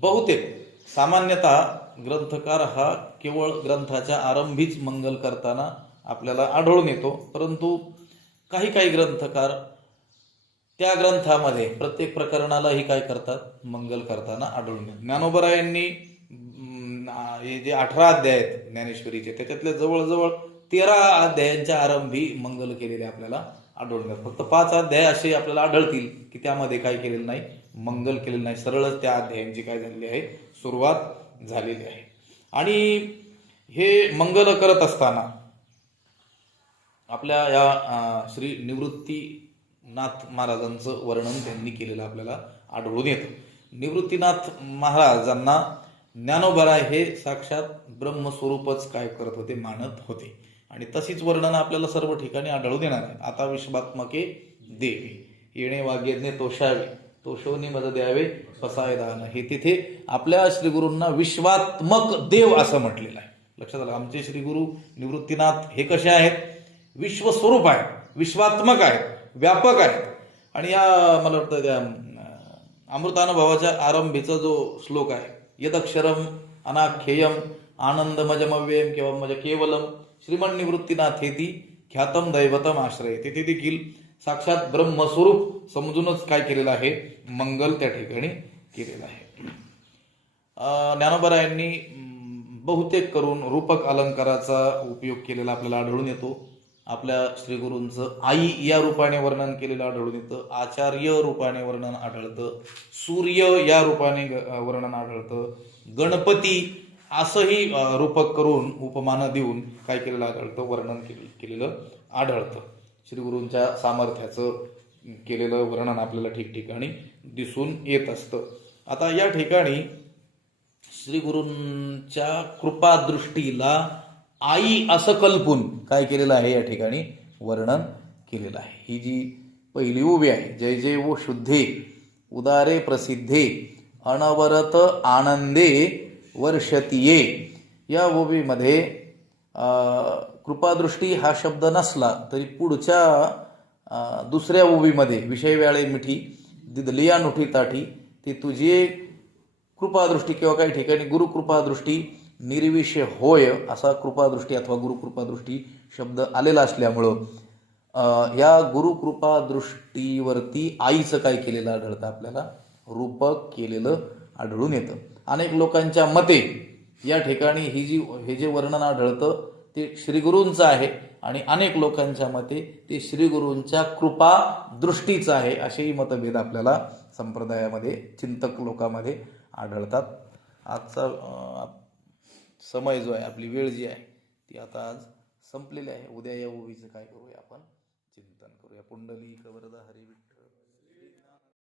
बहुतेक सामान्यतः ग्रंथकार हा केवळ ग्रंथाच्या आरंभीच मंगल करताना आपल्याला आढळून येतो, परंतु काही ग्रंथकार त्या ग्रंथामध्ये प्रत्येक प्रकरणालाही काय करतात, मंगल करताना आढळून येतात. ज्ञानोबरायांनी हे जे 18 अध्याय आहेत ज्ञानेश्वरीचे त्याच्यातले जवळजवळ 13 अध्यायांच्या आरंभी मंगल केलेले आपल्याला आढळून येतात. फक्त 5 अध्याय असे आपल्याला आढळतील की त्यामध्ये काय केलेलं नाही, मंगल केलेलं नाही, सरळच त्या अध्यायांची काय झालेली आहे, सुरुवात झालेली आहे. आणि हे मंगल करत असताना आपल्या या श्री निवृत्तीनाथ महाराजांचं वर्णन त्यांनी केलेलं आपल्याला आढळून येतं. निवृत्तीनाथ महाराजांना ज्ञानोबराय हे साक्षात ब्रह्मस्वरूपच काय करत होते, मानत होते. आणि तशीच वर्णन आपल्याला सर्व ठिकाणी आढळून येणार आहे. आता विश्वात्मके देवे येणे वाग्यज्ञे तोषावे तोषवनी मद द्यावे पसाय दान, हे तिथे आपल्या श्रीगुरूंना विश्वात्मक देव असं म्हटलेलं आहे. लक्षात आलं. आमचे श्रीगुरु निवृत्तीनाथ हे कसे आहेत? विश्वस्वरूप आहेत, विश्वात्मक आहेत, व्यापक आहेत. आणि या मला वाटतं त्या अमृतानुभवाच्या आरंभीचा जो श्लोक आहे, यदक्षरम अनाख्येयम आनंदमजमव्ययम किंवा म्हणजे केवलम श्रीमन निवृत्तीनाथेती ख्यातम दैवतम आश्रय, तिथे देखील साक्षात ब्रह्मस्वरूप समजूनच काय केलेलं आहे, मंगल त्या ठिकाणी केलेलं आहे. ज्ञानोबरायांनी बहुतेक करून रूपक अलंकाराचा उपयोग केलेला आपल्याला आढळून येतो. आपल्या श्रीगुरूंचं आई या रूपाने वर्णन केलेलं आढळून येतं, आचार्य रूपाने वर्णन आढळतं, सूर्य या रूपाने वर्णन आढळतं, गणपती असंही रूपक करून उपमानं देऊन काय केलेलं आढळतं, वर्णन केलेलं आढळतं. श्रीगुरूंच्या सामर्थ्याचं केलेलं वर्णन आपल्याला ठिकठिकाणी दिसून येत असतं. आता या ठिकाणी श्रीगुरूंच्या कृपादृष्टीला आई असं कल्पून काय केलेलं आहे, या ठिकाणी वर्णन केलेलं आहे. ही जी पहिली उभी आहे, जय जय वो शुद्धे उदारे प्रसिद्धे अनवरत आनंदे वर्षतीये, या ओवीमध्ये कृपादृष्टी हा शब्द नसला तरी पुढच्या दुसऱ्या ओवीमध्ये विषय व्याळे मिठी दिदलिया नुठी ताठी, ती तुझी कृपादृष्टी किंवा काही ठिकाणी गुरुकृपादृष्टी निर्विषय होय असा कृपादृष्टी अथवा गुरुकृपादृष्टी शब्द आलेला असल्यामुळं या गुरुकृपादृष्टीवरती आईचं काय केलेलं आढळतं, आपल्याला रूपक केलेलं आढळून येतं. अनेक लोकांच्या मते या ठिकाणी हे जे वर्णन आढळतं ते श्रीगुरूंचं आहे आणि अनेक लोकांच्या मते ते श्रीगुरूंच्या कृपा दृष्टीचं आहे, असेही मतभेद आपल्याला संप्रदायामध्ये चिंतक लोकांमध्ये आढळतात. आजचा समय जो आहे, आपली वेळ जी आहे ती आता आज संपलेली आहे. उद्या या ओवीचं काय करूया, आपण चिंतन करूया. पुंडलिक वरद हरी विठ्ठल.